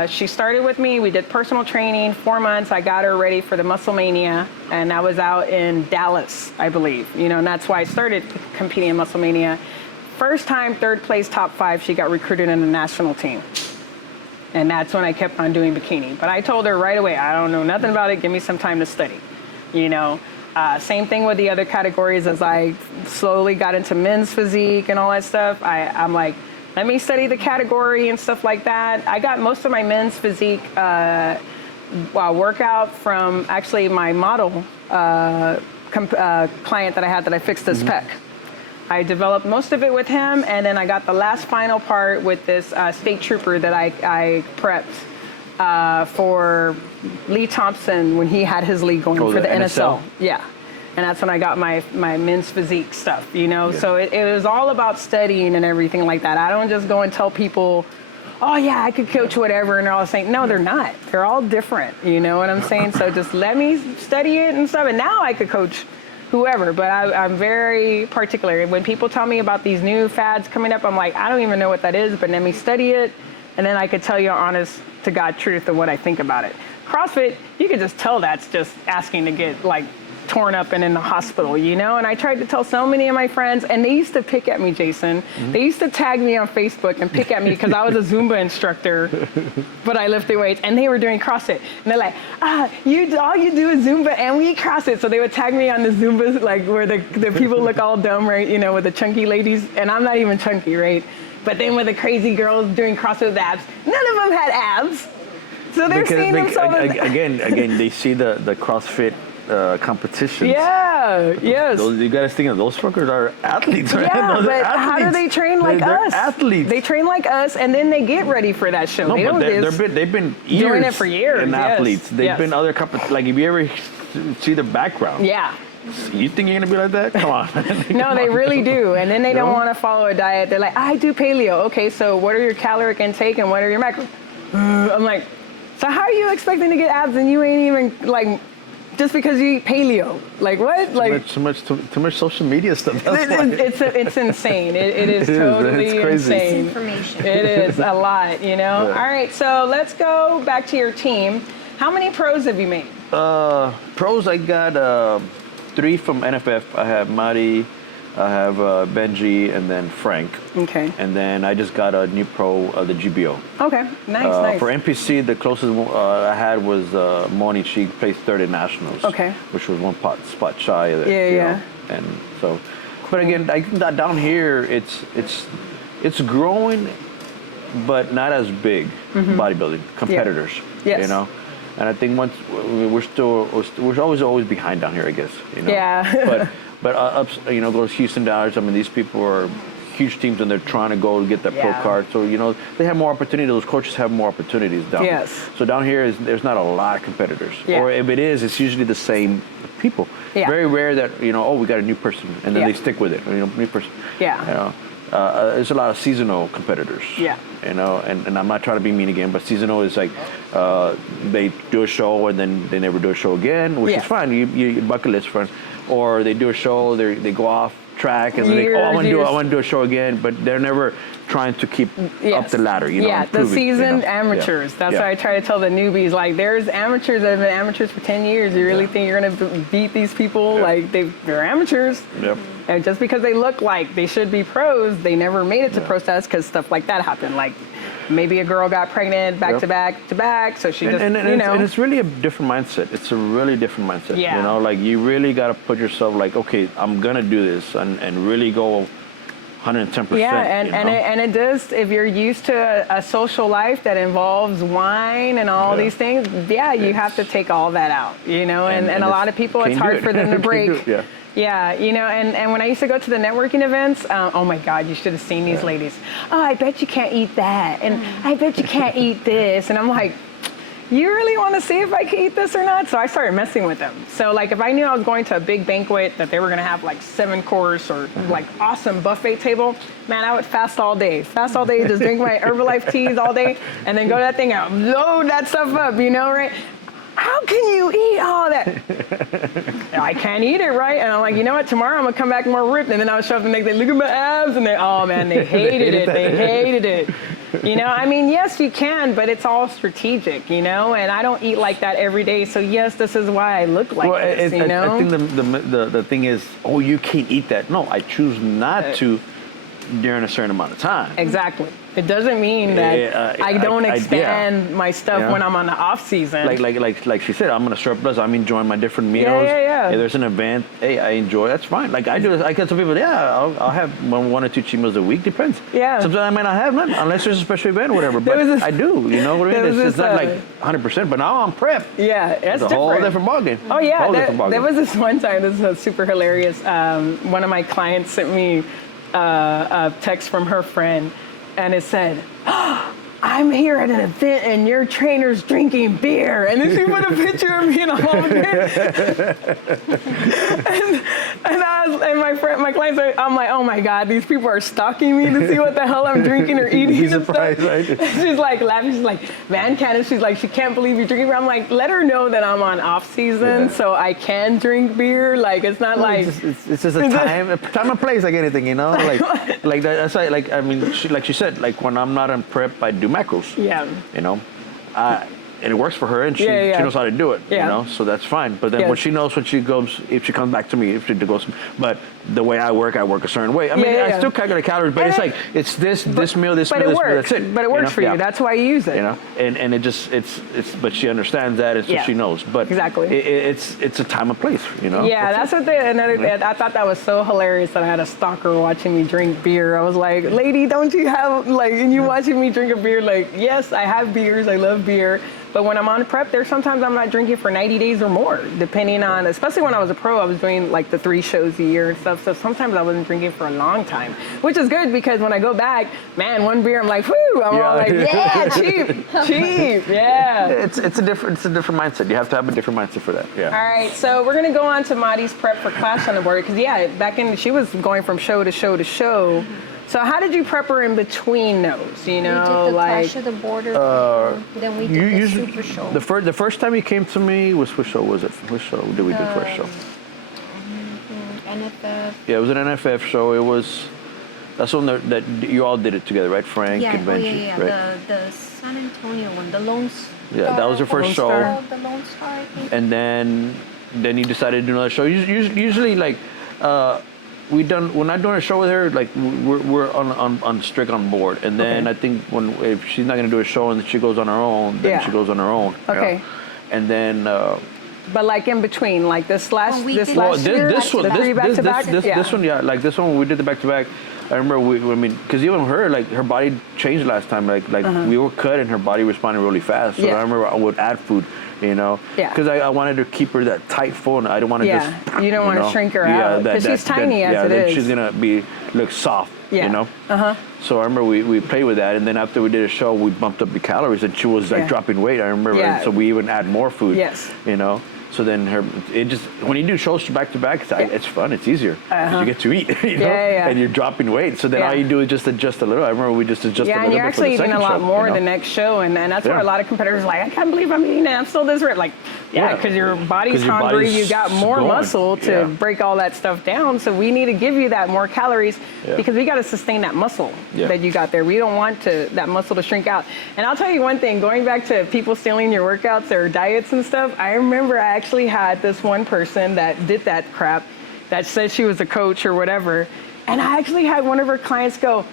she started with me. We did personal training, 4 months. I got her ready for the Muscle Mania, and I was out in Dallas, I believe. You know, and that's why I started competing in Muscle Mania. first time, third place, top 5, she got recruited in the national team. And that's when I kept on doing bikini. But I told her right away, I don't know nothing about it. Give me some time to study. You know, same thing with the other categories. As I slowly got into men's physique and all that stuff, I'm like, let me study the category and stuff like that. I got most of my men's physique workout from actually my model client that I had that I fixed his pec. I developed most of it with him, and then I got the last final part with this state trooper that I prepped for Lee Thompson when he had his league going for the NSL. Yeah. And that's when I got my men's physique stuff, you know? Yeah. So it was all about studying and everything like that. I don't just go and tell people, oh yeah, I could coach whatever, and they're all saying, no, they're not. They're all different, you know what I'm saying? So just let me study it and stuff, and now I could coach whoever, but I'm very particular. When people tell me about these new fads coming up, I'm like, I don't even know what that is, but let me study it, and then I could tell you honest to God truth of what I think about it. CrossFit, you can just tell that's just asking to get like torn up and in the hospital, you know? And I tried to tell so many of my friends, and they used to pick at me, Jason. They used to tag me on Facebook and pick at me because I was a Zumba instructor, but I lifted weights, and they were doing CrossFit. And they're like, all you do is Zumba and we eat CrossFit. So they would tag me on the Zumba, like where the people look all dumb, right? You know, with the chunky ladies, and I'm not even chunky, right? But then with the crazy girls doing CrossFit with abs, none of them had abs. So they're seeing themselves. Again, they see the CrossFit competitions. Yeah, yes. You gotta think of those fuckers are athletes, right? Yeah, but how do they train like they're us? Athletes. They train like us, and then they get ready for that show. No, they've been years doing it for years. And athletes. Yes. They've been other like if you ever see their background. Yeah. You think you're gonna be like that? Come on. No, they really do. And then they don't want to follow a diet. They're like, I do paleo. Okay, so what are your caloric intake and what are your macros? I'm like, so how are you expecting to get abs and you ain't even like, just because you eat paleo? Like what? Like too much social media stuff. It's insane. It is totally insane. Information. It is a lot, you know. Yeah. All right, so let's go back to your team. How many pros have you made? Pros, I got 3 from NFF. I have Mari, I have Benji, and then Frank. Okay. And then I just got a new pro, the GBO. Okay, nice. For NPC, the closest I had was Moni. She placed 3rd in nationals. Okay. Which was one spot shy of it. Yeah. Know? And so, but again, I think that down here it's growing, but not as big. Bodybuilding competitors. Yes. You know. And I think we're always behind down here, I guess. You know? Yeah. But ups, you know, those Houston Dodgers. I mean, these people are huge teams, and they're trying to go get that pro card. So you know, they have more opportunity. Those coaches have more opportunities down here. So down here, there's not a lot of competitors. Yeah. Or if it is, it's usually the same people. Yeah. Very rare that we got a new person, and then they stick with it. You know, new person. Yeah. You know. There's a lot of seasonal competitors. Yeah. You know, and I'm not trying to be mean again, but seasonal is like they do a show and then they never do a show again, which is fine. You bucket list friends, or they do a show, they go off track and then they I want to do a show again, but they're never trying to keep up the ladder. You know, the seasoned amateurs. That's what I try to tell the newbies. Like, there's amateurs that have been amateurs for 10 years. You really think you're gonna beat these people? Like they're amateurs. Yep. And just because they look like they should be pros, they never made it to pro status because stuff like that happened. Like maybe a girl got pregnant back to back, so she and it's really a different mindset. It's a really different mindset. Yeah. You know, like you really got to put yourself like, okay, I'm gonna do this and really go 110%. Yeah, and it does. If you're used to a social life that involves wine and all these things, you have to take all that out. You know, and a lot of people, it's hard for them to break. Yeah, you know, and when I used to go to the networking events, oh my God, you should have seen these ladies. Oh, I bet you can't eat that, and I bet you can't eat this, and I'm like, you really want to see if I can eat this or not? So I started messing with them. So like if I knew I was going to a big banquet that they were going to have like 7-course or like awesome buffet table, man, I would fast all day, just drink my Herbalife teas all day, and then go to that thing and load that stuff up, you know, right? How can you eat all that? I can't eat it, right? And I'm like, you know what? Tomorrow I'm gonna come back more ripped, and then I'll show up and they look at my abs, and they hated it. They hated it. You know, I mean, yes, you can, but it's all strategic, you know. And I don't eat like that every day, so yes, this is why I look like this. You know, I think the thing is, oh, you can't eat that. No, I choose not to during a certain amount of time. Exactly. It doesn't mean that I don't expand my stuff when I'm on the off season. Like she said, I'm gonna surplus. I'm enjoying my different meals. Yeah. If there's an event, hey, I enjoy. That's fine. Like I do this. I get some people. I'll have one or two cheat meals a week. Depends. Yeah. Sometimes I might not have none unless there's a special event or whatever. But I do. You know what I mean? It's not like 100%. But now I'm prep. Yeah, it's a whole different ballgame. Oh yeah. There was this one time. This is super hilarious. One of my clients sent me a text from her friend, and it said, I'm here at an event and your trainer's drinking beer. And then she put a picture of me and I'm all there. and my clients are, I'm like, oh my God, these people are stalking me to see what the hell I'm drinking or eating. Be surprised, right? She's like laughing. She's like, man, Candace, she's like, she can't believe you're drinking beer. I'm like, let her know that I'm on off season so I can drink beer. Like, it's not like. It's just a time and place like anything, you know? Like that's like I mean, like she said, like when I'm not in prep, I do macros. Yeah. You know, and it works for her, and she knows how to do it. Yeah. You know, so that's fine. But then when she knows when she goes, if she comes back to me, if she goes, but the way I work a certain way. I mean, I still calculate calories, but it's like it's this meal, this meal, that's it. But it works for you. That's why you use it. You know, and it just it's. But she understands that, and so she knows. But exactly, it's a time and place. You know. Yeah, that's what they. I thought that was so hilarious that I had a stalker watching me drink beer. I was like, lady, don't you have like? And you watching me drink a beer? Like, yes, I have beers. I love beer. But when I'm on prep, there's sometimes I'm not drinking for 90 days or more, depending on, especially when I was a pro, I was doing like the 3 shows a year and stuff. So sometimes I wasn't drinking for a long time, which is good because when I go back, man, one beer, I'm like, whoo, I'm all like, yeah, cheap, yeah. It's a different mindset. You have to have a different mindset for that. Yeah. All right, so we're gonna go on to Madi's prep for Clash on the Border because back in she was going from show to show to show. So how did you prep her in between those? You know, we did the like Clash of the Border, then we did the Super Show. The first time you came to me was which show was it? Which show did we do first show? NFF. Yeah, it was an NFF show. It was that's one that you all did it together, right? Frank and Benji, right? The San Antonio one, the Lone Star. Yeah, that was your first show. The Lone Star, I think. And then you decided to do another show. Usually like. We're not doing a show with her. Like we're on strict on board, and then I think if she's not gonna do a show and she goes on her own, then she goes on her own. Okay. You know? And then. But like in between, like this last year, this one, like this one, when we did the back to back. I remember because even her body changed last time. Like we were cut and her body responded really fast. So I remember I would add food. You know, because I wanted to keep her that tight full. I don't want to just. You don't want to shrink her out because she's tiny as it is. She's gonna look soft. Yeah. You know. So I remember we played with that, and then after we did a show, we bumped up the calories, and she was like dropping weight. I remember, so we even add more food. Yes. You know. So then when you do shows back to back, it's fun. It's easier because you get to eat, you know, and you're dropping weight. So then all you do is just adjust a little. I remember we just adjusted a little bit. Yeah, and you're actually eating a lot more the next show, and that's where a lot of competitors are like, I can't believe I'm eating it. I'm still this ripped. Like, because your body's hungry. You got more muscle to break all that stuff down. So we need to give you that more calories because we got to sustain that muscle that you got there. We don't want that muscle to shrink out. And I'll tell you one thing, going back to people stealing your workouts or diets and stuff, I remember I actually had this one person that did that crap that said she was a coach or whatever. And I actually had one of her clients go,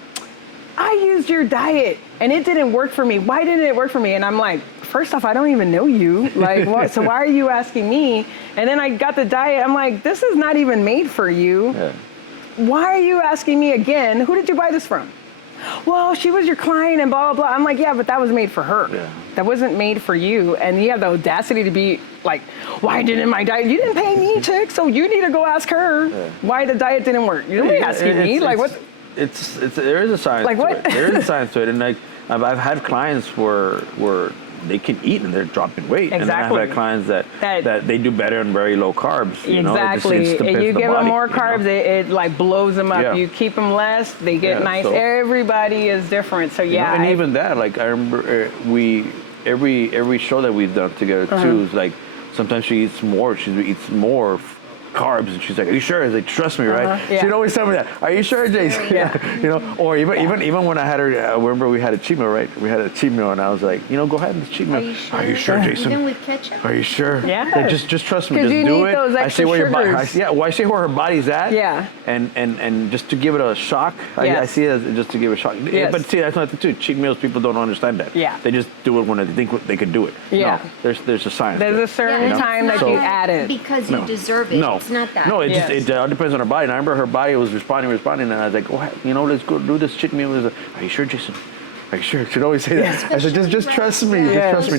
I used your diet and it didn't work for me. Why didn't it work for me? And I'm like, first off, I don't even know you. Like, what? So why are you asking me? And then I got the diet. I'm like, this is not even made for you. Yeah. Why are you asking me again? Who did you buy this from? Well, she was your client and blah, blah, blah. I'm like, yeah, but that was made for her. Yeah. That wasn't made for you. And you have the audacity to be like, why didn't my diet? You didn't pay me, chick, so you need to go ask her why the diet didn't work. You don't be asking me. Like, what? There is a science to it. There is a science to it. And like, I've had clients where they can eat and they're dropping weight. Exactly. And then I've had clients that they do better on very low carbs. You know? Exactly. And you give them more carbs, it like blows them up. Yeah. You keep them less, they get nice. So, everybody is different. So yeah. And even that, like I remember every show that we've done together too is like sometimes she eats more carbs, and she's like, "Are you sure?" I was like, "Trust me, right?" Yeah. She'd always tell me that. Are you sure, Jason? Yeah. Or even when I had her, I remember we had a cheat meal, right? We had a cheat meal, and I was like, go ahead and cheat meal. Are you sure, Jason? Even with ketchup? Are you sure? Yeah. Like, just trust me. Just you do need it. those I extra say where your body. sugars. I say where her body's at. Yeah. And just to give it a shock. I see it as just to give it a shock. Yes. But see, that's not the truth. Cheat meals, people don't understand that. Yeah. They just do it when they think they can do it. Yeah. No, there's a science. There's there. a certain time that you add it. Because you deserve it. No. It's not that. No, Yes. it all depends on her body. And I remember her body was responding, and I was like, let's go do this cheat meal. Are you sure, Jason? Are you sure? She'd always say that. I said, just trust me. Yeah. Just trust me.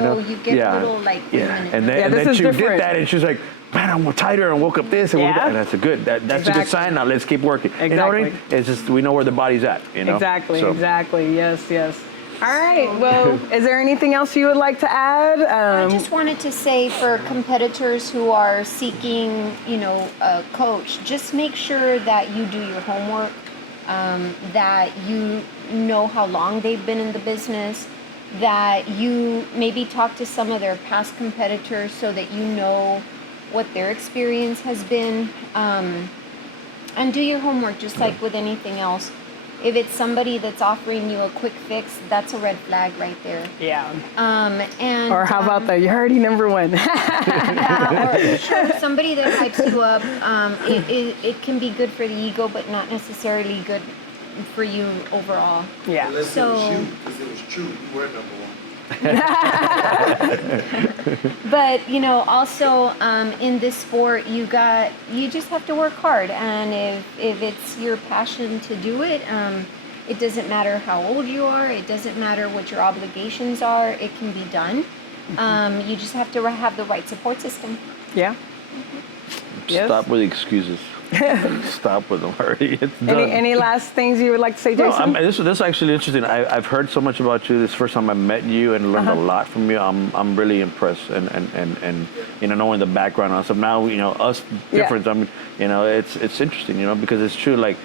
Yeah. You get a little like. And then she did that, and she's like, man, I'm tighter, and woke up this, and woke up that. And that's good. That's a good sign. Now let's keep working. Exactly. You know what I mean? It's just we know where the body's at. Exactly. So. Exactly. Yes. All right. Well, is there anything else you would like to add? I just wanted to say for competitors who are seeking, a coach, just make sure that you do your homework, that you know how long they've been in the business, that you maybe talk to some of their past competitors so that you know what their experience has been, and do your homework just like with anything else. If it's somebody that's offering you a quick fix, that's a red flag right there. Yeah. Or how about that? You're already number one. Sure, somebody that hypes you up, it can be good for the ego, but not necessarily good for you overall. Yeah. Unless So- it was you, because it was true, you were number one. But also in this sport, you just have to work hard, and if it's your passion to do it, it doesn't matter how old you are, it doesn't matter what your obligations are, it can be done. You just have to have the right support system. Yeah. Yes. Stop with the excuses. Stop with them already. It's done. Any last things you would like to say, Jason? No, this is actually interesting. I've heard so much about you. This is the first time I met you and learned a lot from you. I'm really impressed and knowing the background and stuff. Now us different. I mean it's interesting because it's true. Like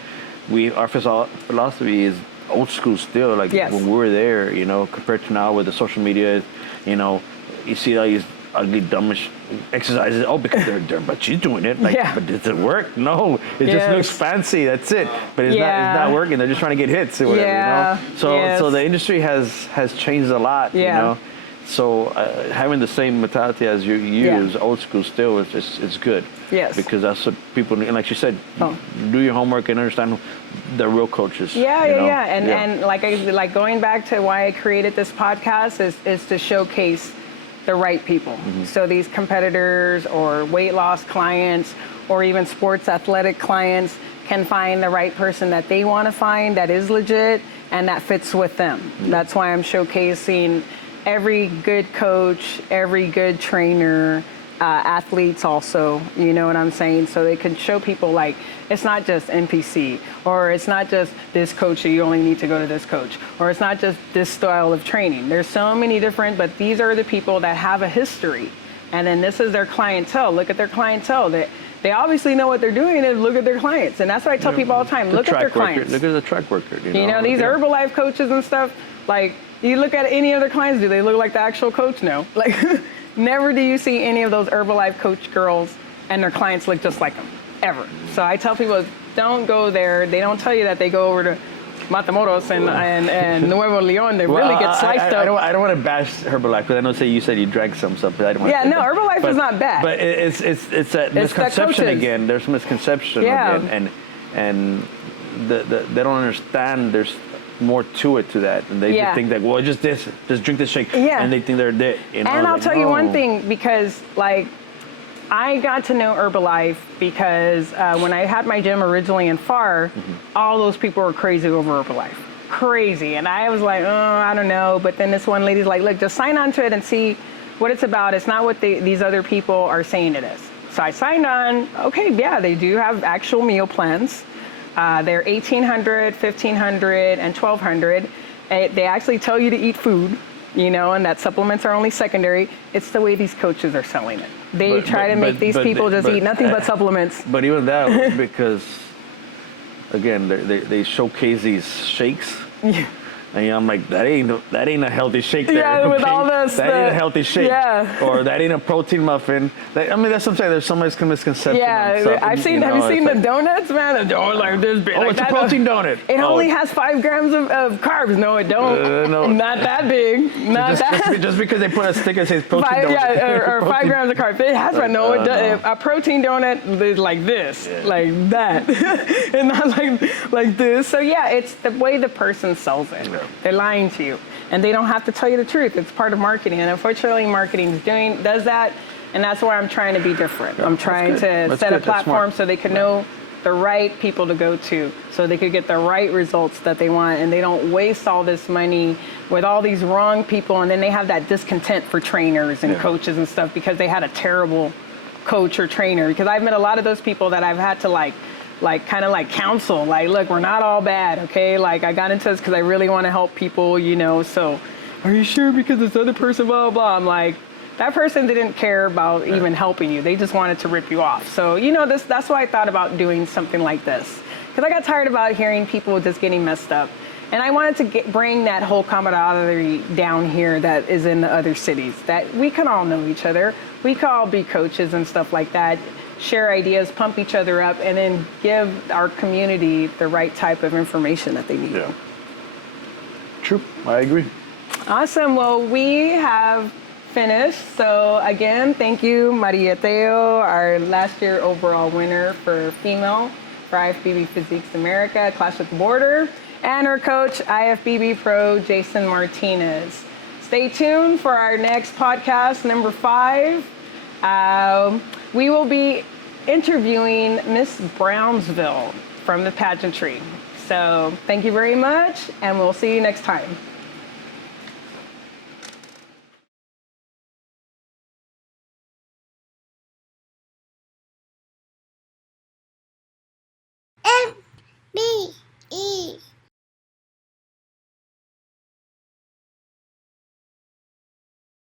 our philosophy is old school still. Like when we were there, compared to now with the social media, you see all these ugly, dumbish exercises. Oh, because but she's doing it. But does it work? No, it just looks fancy. That's it. But it's not working. They're just trying to get hits or whatever. So the industry has changed a lot. So having the same mentality as you use, old school still, it's good. Yes. Because that's what people, and like you said, do your homework and understand the real coaches. And like going back to why I created this podcast is to showcase the right people. So these competitors or weight loss clients or even sports athletic clients can find the right person that they want to find that is legit and that fits with them. That's why I'm showcasing every good coach, every good trainer, athletes also, you know what I'm saying? So they can show people like, it's not just NPC, or it's not just this coach, so you only need to go to this coach, or it's not just this style of training. There's so many different, but these are the people that have a history. And then this is their clientele. Look at their clientele. They obviously know what they're doing and look at their clients. And that's what I tell people all the time. Look at their clients. Look at the track record. These Herbalife coaches and stuff, like you look at any of their clients, do they look like the actual coach? No. Like never do you see any of those Herbalife coach girls and their clients look just like them, ever. So I tell people, don't go there. They don't tell you that they go over to Matamoros and Nuevo Leon. They really get sliced up. I don't want to bash Herbalife because I know you said you drank some stuff, but I don't want to. Herbalife is not bad. But it's that misconception again. There's misconception again, and they don't understand. There's more to it to that, and they just think that just drink this shake, and they think they're it. And I'll tell you one thing, because like I got to know Herbalife because when I had my gym originally in FAR, all those people were crazy over Herbalife, crazy, and I was like, I don't know. But then this one lady's like, look, just sign on to it and see what it's about. It's not what these other people are saying it is. So I signed on. Okay, they do have actual meal plans. They're $1,800, $1,500, and $1,200. They actually tell you to eat food, and that supplements are only secondary. It's the way these coaches are selling it. They try to make these people just eat nothing but supplements. But even that was because, again, they showcase these shakes. And I'm like, that ain't a healthy shake there. Yeah, with all this. That ain't a healthy shake. Yeah. Or that ain't a protein muffin. That's what I'm saying. There's so much misconception. Yeah, have you seen the donuts, man? The donut like this big. Oh, like it's a protein donut. It only has 5 grams of carbs. No, it don't. No. Not that big. Not just because they put a sticker that says protein donut. Yeah, or 5 grams of carbs. It has no, it does. A protein donut is like this, like that, and not like this. So yeah, it's the way the person sells it. Yeah. They're lying to you, and they don't have to tell you the truth. It's part of marketing, and unfortunately, marketing does that, and that's why I'm trying to be different. Yeah, I'm trying to set a platform so they can know the right people to go to, so they could get the right results that they want, and they don't waste all this money with all these wrong people, and then they have that discontent for trainers and coaches and stuff because they had a terrible coach or trainer. Because I've met a lot of those people that I've had to kind of counsel, look, we're not all bad, okay? I got into this because I really want to help people, so are you sure because this other person, blah, blah. I'm like, that person didn't care about even helping you. They just wanted to rip you off. So, that's why I thought about doing something like this. Because I got tired about hearing people just getting messed up. And I wanted to bring that whole camaraderie down here that is in the other cities, that we can all know each other. We can all be coaches and stuff like that, share ideas, pump each other up, and then give our community the right type of information that they need. Yeah. True, I agree. Awesome, well, we have finished. So again, thank you, Maria Tello, our last year overall winner for female for IFBB Physique America, Clash at the Border, and our coach, IFBB Pro Jason Martinez. Stay tuned for our next podcast, number 5. We will be interviewing Miss Brownsville from the pageantry. So thank you very much, and we'll see you next time.